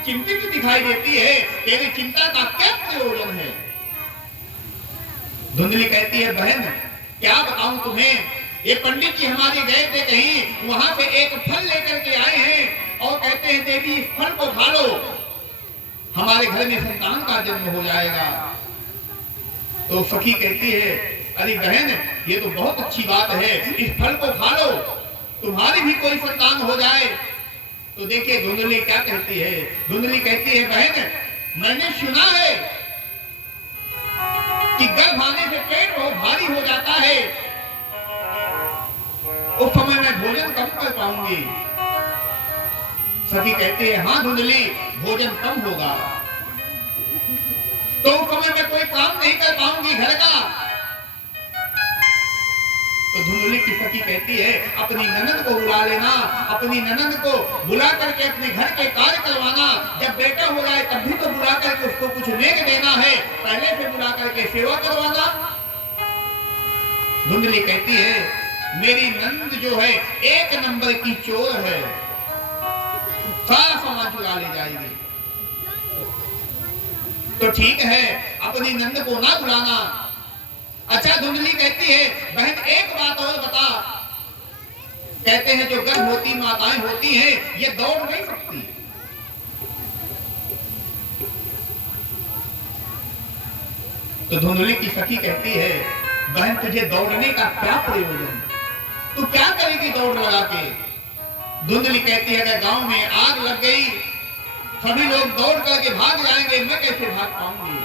चिंतित दिखाई देती है, तेरी चिंता का क्या प्रयोजन है? धुंधली कहती है, बहन क्या बताऊं तुम्हें, ये पंडित जी हमारे गए थे कहीं, वहां से एक फल लेकर के आए हैं और कहते हैं देवी इस फल को खा लो, हमारे घर में संतान का जन्म हो जाएगा। तो सखी कहती है, अरे बहन ये तो बहुत अच्छी बात है, इस फल को खा लो, तुम्हारी भी कोई संतान हो जाए। तो देखिए धुंधली क्या कहती है, धुंधली कहती है, बहन मैंने सुना है कि गर्भ आने से पेट बहुत भारी हो जाता है, उस समय मैं भोजन कम कर पाऊंगी। सखी कहती है, हाँ धुंधली भोजन कम होगा, तो उस समय मैं कोई काम नहीं कर पाऊंगी घर का। तो धुंधली की सखी कहती है, अपनी ननद को बुला लेना, अपनी ननद को बुला करके अपने घर के कार्य करवाना, जब बेटा हो जाए तब भी तो बुला करके उसको कुछ नेक देना है, पहले से बुला करके सेवा करवाना। धुंधली कहती है, मेरी नंद जो है एक नंबर की चोर है, सारा सामान चुरा ले जाएगी। तो ठीक है अपनी नंद को ना बुलाना। अच्छा धुंधली कहती है, बहन एक बात और बता, कहते हैं जो गर्भवती माताएं होती हैं ये दौड़ नहीं सकती। तो धुंधली की सखी कहती है, बहन तुझे दौड़ने का क्या प्रयोजन, तू क्या करेगी दौड़ लगा के? धुंधली कहती है, अगर गांव में आग लग गई सभी लोग दौड़ करके भाग जाएंगे, मैं कैसे भाग पाऊंगी?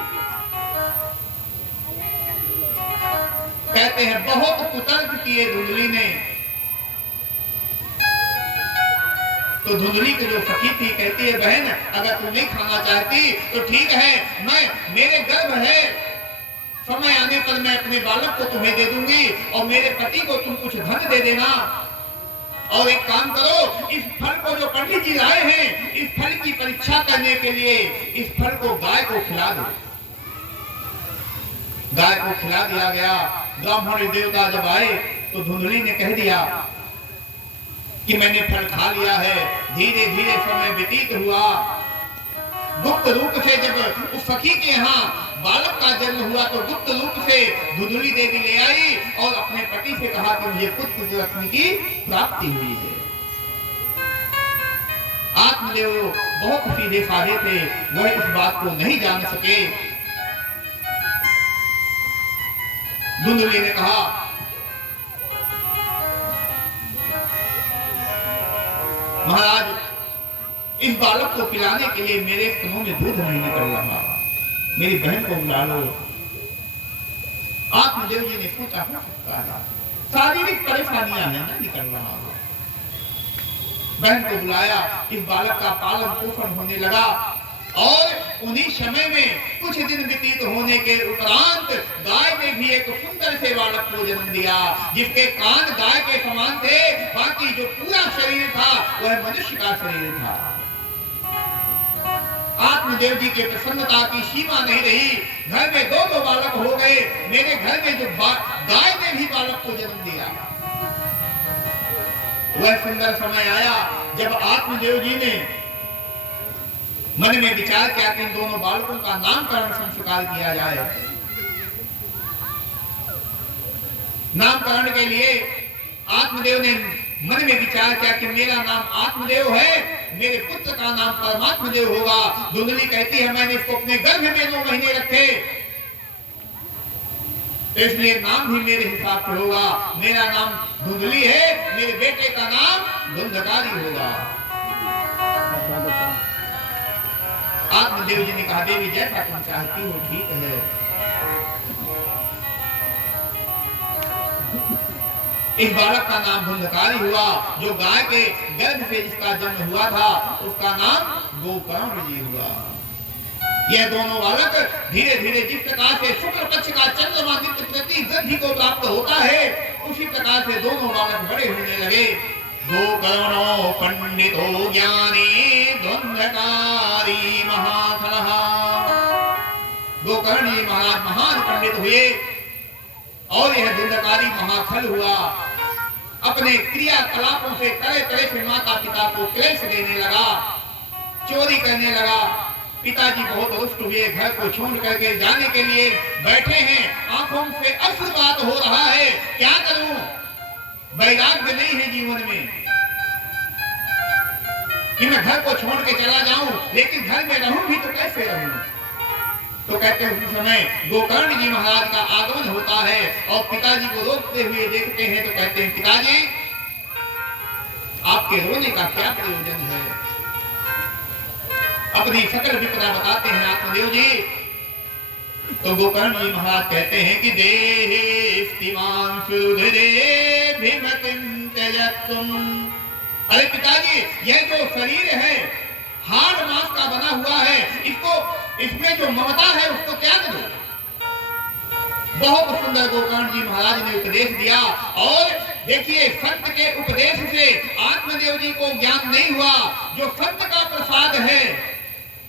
कहते हैं बहुत कुतर्क किए धुंधली ने। तो धुंधली की जो सखी थी कहती है, बहन अगर तू नहीं खाना चाहती तो ठीक है, मैं मेरे गर्भ है, समय आने पर मैं अपने बालक को तुम्हें दे दूंगी और मेरे पति को तुम कुछ धन दे देना। और एक काम करो, इस फल को जो पंडित जी लाए हैं, इस फल की परीक्षा करने के लिए इस फल को गाय को खिला दो। गाय को खिला दिया गया। ब्राह्मण देवता जब आए तो धुंधली ने कह दिया कि मैंने फल खा लिया है। धीरे धीरे समय व्यतीत हुआ। गुप्त रूप से जब उस सखी के यहाँ बालक का जन्म हुआ तो गुप्त रूप से धुंधली देवी ले आई और अपने पति से कहा कि मुझे पुत्र रत्न की प्राप्ति हुई है। आत्मदेव बहुत सीधे साधे थे, वह इस बात को नहीं जान सके। धुंधली ने कहा, महाराज इस बालक को पिलाने के लिए मेरे स्तनों में दूध नहीं निकल रहा, मेरी बहन को बुला लो। आत्मदेव जी ने पूछा, शारीरिक परेशानियां हैं ना, निकल रहा। बहन को बुलाया, इस बालक का पालन पोषण होने लगा और उन्हीं समय में कुछ दिन व्यतीत होने के उपरांत गाय ने भी एक सुंदर से बालक को जन्म दिया, जिसके कान गाय के समान थे, बाकी जो पूरा शरीर था वह मनुष्य का शरीर था। आत्मदेव जी के प्रसन्नता की सीमा नहीं रही। घर में दो बालक हो गए। मेरे घर में जो गाय ने भी बालक को जन्म दिया। वह सुंदर समय आया जब आत्मदेव जी ने मन में विचार किया कि इन दोनों बालकों का नामकरण संस्कार किया जाए। नामकरण के लिए आत्मदेव ने मन में विचार किया कि मेरा नाम आत्मदेव है, मेरे पुत्र का नाम परमात्मदेव होगा। धुंधली कहती है, मैंने इसको अपने गर्भ में 9 महीने रखे, इसलिए नाम भी मेरे हिसाब से होगा। मेरा नाम धुंधली है, मेरे बेटे का नाम धुंधकारी होगा। आत्मदेव जी ने कहा, देवी जैसा तुम चाहती हो ठीक है। इस बालक का नाम धुंधकारी हुआ। जो गाय के गर्भ से जिसका जन्म हुआ था उसका नाम गोकर्ण जी हुआ। यह दोनों बालक धीरे धीरे जिस प्रकार से शुक्ल पक्ष का चंद्रमा नित्य प्रति वृद्धि को प्राप्त होता है, उसी प्रकार से दोनों बालक बड़े होने लगे। गोकर्णो पंडितो ज्ञानी द्वंद्वकारी महाधनः। गोकर्णी महाराज महान पंडित हुए और यह द्वंद्वकारी महाखल हुआ। अपने क्रियाकलापों से तरह तरह से माता पिता को क्लेश देने लगा, चोरी करने लगा। पिताजी बहुत रुष्ट हुए, घर को छोड़ करके जाने के लिए बैठे हैं, आंखों से अश्रुपात हो रहा है। क्या करूं? वैराग्य नहीं है जीवन में कि मैं घर को छोड़ के चला जाऊं, लेकिन घर में रहूं भी तो कैसे रहूं? तो कहते हैं उस समय गोकर्ण जी महाराज का आगमन होता है और पिताजी को रोकते हुए देखते हैं तो कहते हैं, पिताजी आपके रोने का क्या प्रयोजन है? अपनी सकल विपदा बताते हैं आत्मदेव जी। तो गोकर्ण जी महाराज कहते हैं कि देहे स्तिमांशुधरे भीमतिं त्यजतुम। अरे पिताजी, यह जो शरीर है हाड़ मांस का बना हुआ है, इसमें जो ममता है उसको त्याग दो। बहुत सुंदर गोकर्ण जी महाराज ने उपदेश दिया। और देखिए, संत के उपदेश से आत्मदेव जी को ज्ञान नहीं हुआ, जो संत का प्रसाद है।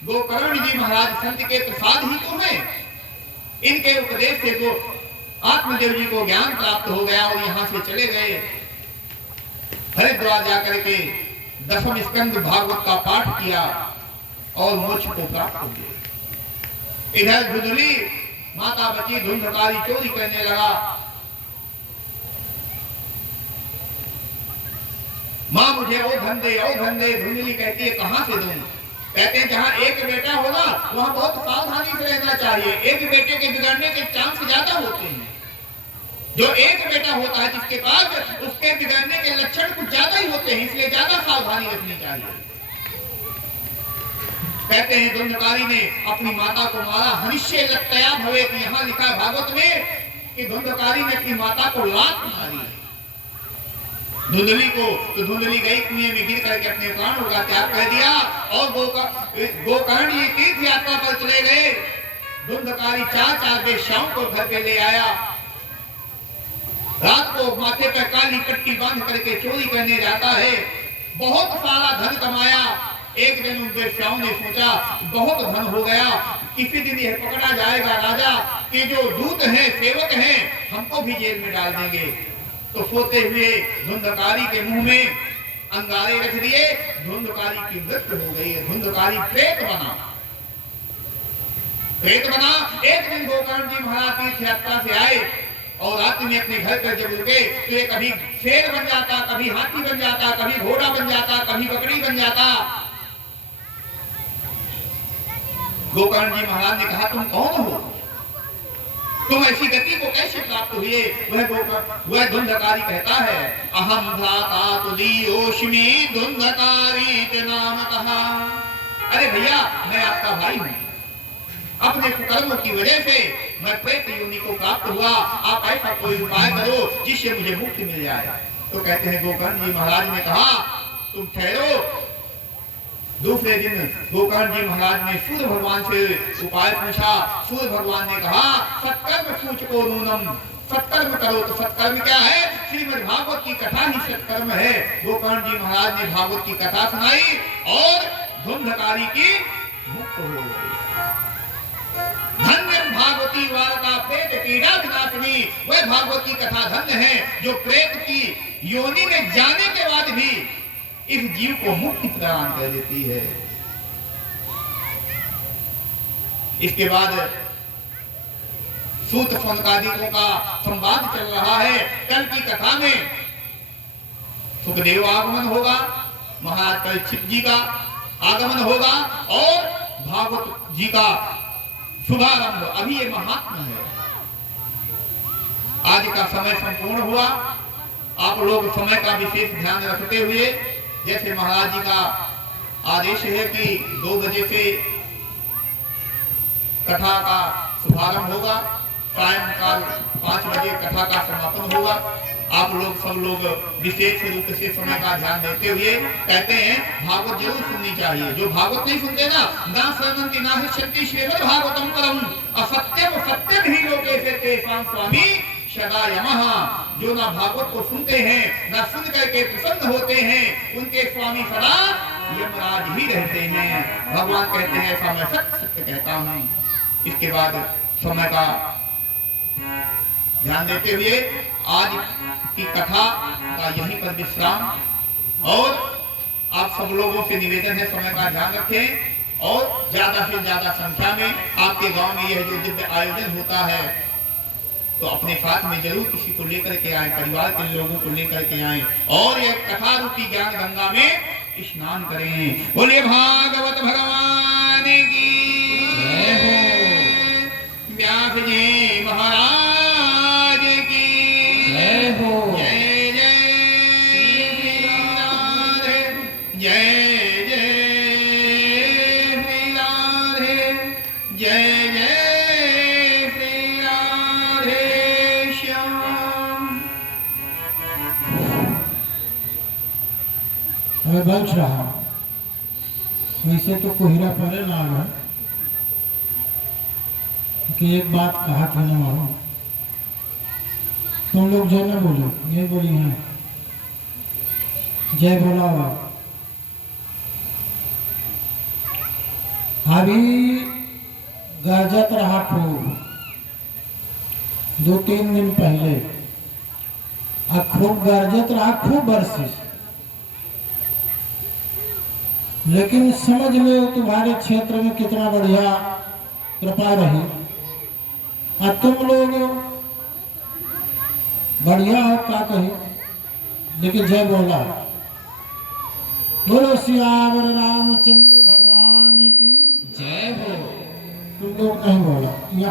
गोकर्ण जी महाराज संत के प्रसाद ही तो है। इनके उपदेश से तो आत्मदेव जी को ज्ञान प्राप्त हो गया और यहाँ से चले गए। हरिद्वार जाकर के दशम स्कंद भागवत का पाठ किया और मोक्ष को प्राप्त हो गए। इधर धुंधली माता बची धुंधकारी चोरी करने लगा। माँ मुझे ओ धंधे धुंधली कहती है, कहां से दूं? कहते हैं जहां एक बेटा होगा वहां बहुत सावधानी से रहना चाहिए। एक बेटे के बिगड़ने के चांस ज्यादा होते हैं। जो एक बेटा होता है जिसके पास, उसके बिगड़ने के लक्षण कुछ ज्यादा ही होते हैं, इसलिए ज्यादा सावधानी रखनी चाहिए। कहते हैं धुंधकारी ने अपनी माता को मारा। हनिष्य लत्तया भवेत्, यहाँ लिखा है भागवत में कि धुंधकारी ने अपनी माता को लात मारी धुंधली को। तो धुंधली गई कुएं में गिर करके अपने प्राणों का त्याग कर दिया और गोकर्ण जी तीर्थ यात्रा पर चले गए। धुंधकारी चार वेश्याओं को घर पे ले आया। रात को माथे पर काली पट्टी बांध करके चोरी करने जाता है। बहुत सारा धन कमाया। एक दिन उन वेश्याओं ने सोचा बहुत धन हो गया, किसी दिन यह पकड़ा जाएगा राजा के जो दूत हैं, सेवक हैं, हमको भी जेल में डाल देंगे। तो सोते हुए धुंधकारी के मुंह में अंगारे रख दिए। धुंधकारी की मृत्यु हो गई है। धुंधकारी प्रेत बना। एक दिन गोकर्ण जी महाराज तीर्थ यात्रा से आए और रात्रि में अपने घर पर जब रुके तो ये कभी शेर बन जाता, कभी हाथी बन जाता, कभी घोड़ा बन जाता, कभी बकरी बन जाता। गोकर्ण जी महाराज ने कहा, तुम कौन हो? तुम ऐसी गति को कैसे प्राप्त हुए? वह धुंधकारी कहता है, अहम भ्राता तुदीयोष्मि धुंधकारी नामतः। अरे भैया, मैं आपका भाई हूँ। अपने कुकर्मों की वजह से मैं प्रेत योनि को प्राप्त हुआ। आप ऐसा कोई उपाय करो जिससे मुझे मुक्ति मिल जाए। तो कहते हैं गोकर्ण जी महाराज ने कहा, तुम ठहरो। दूसरे दिन गोकर्ण जी महाराज ने सूर्य भगवान से उपाय पूछा। सूर्य भगवान ने कहा, सत्कर्म सूचको नूनम, सत्कर्म करो। तो सत्कर्म क्या है? श्रीमद् भागवत की कथा ही सत्कर्म है। गोकर्ण जी महाराज ने भागवत की कथा सुनाई और धुंधकारी की मुक्त हो गई। धन्य भागवती वार्ता प्रेत पीड़ा विनाशिनी। वह भागवत की कथा धन्य है जो प्रेत की योनि में जाने के बाद भी इस जीव को मुक्ति प्रदान कर देती है। इसके बाद सूत सनकादिकों का संवाद चल रहा है। कल की कथा में सुखदेव आगमन होगा, महाराज परीक्षित जी का आगमन होगा और भागवत जी का शुभारंभ। अभी ये महात्मा है। आज का समय संपूर्ण हुआ। आप लोग समय का विशेष ध्यान रखते हुए, जैसे महाराज जी का आदेश है कि 2 बजे से कथा का शुभारंभ होगा, सायंकाल 5 बजे कथा का समापन होगा। आप लोग सब लोग विशेष रूप से समय का ध्यान देते हुए कहते हैं भागवत जरूर सुननी चाहिए। जो भागवत नहीं सुनते ना श्रवन्ति ना हिष्यन्ति श्रीमद् भागवतम परम असत्यम सत्यम ही लोके से तेषां स्वामी सदा यमः। जो ना भागवत को सुनते हैं ना सुन करके प्रसन्न होते हैं उनके स्वामी सदा यमराज ही रहते हैं। भगवान कहते हैं ऐसा मैं सत्य सत्य कहता हूं। इसके बाद समय का ध्यान देते हुए आज की कथा का यहीं पर विश्राम, और आप सब लोगों से निवेदन है समय का ध्यान रखें और ज्यादा से ज्यादा संख्या में आपके गांव में यह जो दिव्य आयोजन होता है तो अपने साथ में जरूर किसी को लेकर के आए, परिवार के लोगों को लेकर के आए और यह कथा रूपी ज्ञान गंगा में स्नान करें। बोले भागवत भगवान की जय हो। व्यास जी महाराज की जय हो। जय जय श्री राधे, जय जय श्री राधे, जय जय श्री राधे श्याम। मैं बच रहा वैसे तो कोहरा पड़े ना है कि एक बात कहा था ना मानो तुम लोग जय ना बोलो, ये बोली है जय बोला हुआ। अभी गरजत रहा खूब 2-3 दिन पहले, खूब गरजत रहा, खूब बरसिश, लेकिन समझ लो तुम्हारे क्षेत्र में कितना बढ़िया कृपा रही और तुम लोग बढ़िया हो क्या कहे, लेकिन जय बोला। बोलो सियावर रामचंद्र भगवान की जय हो। तुम लोग नहीं बोला।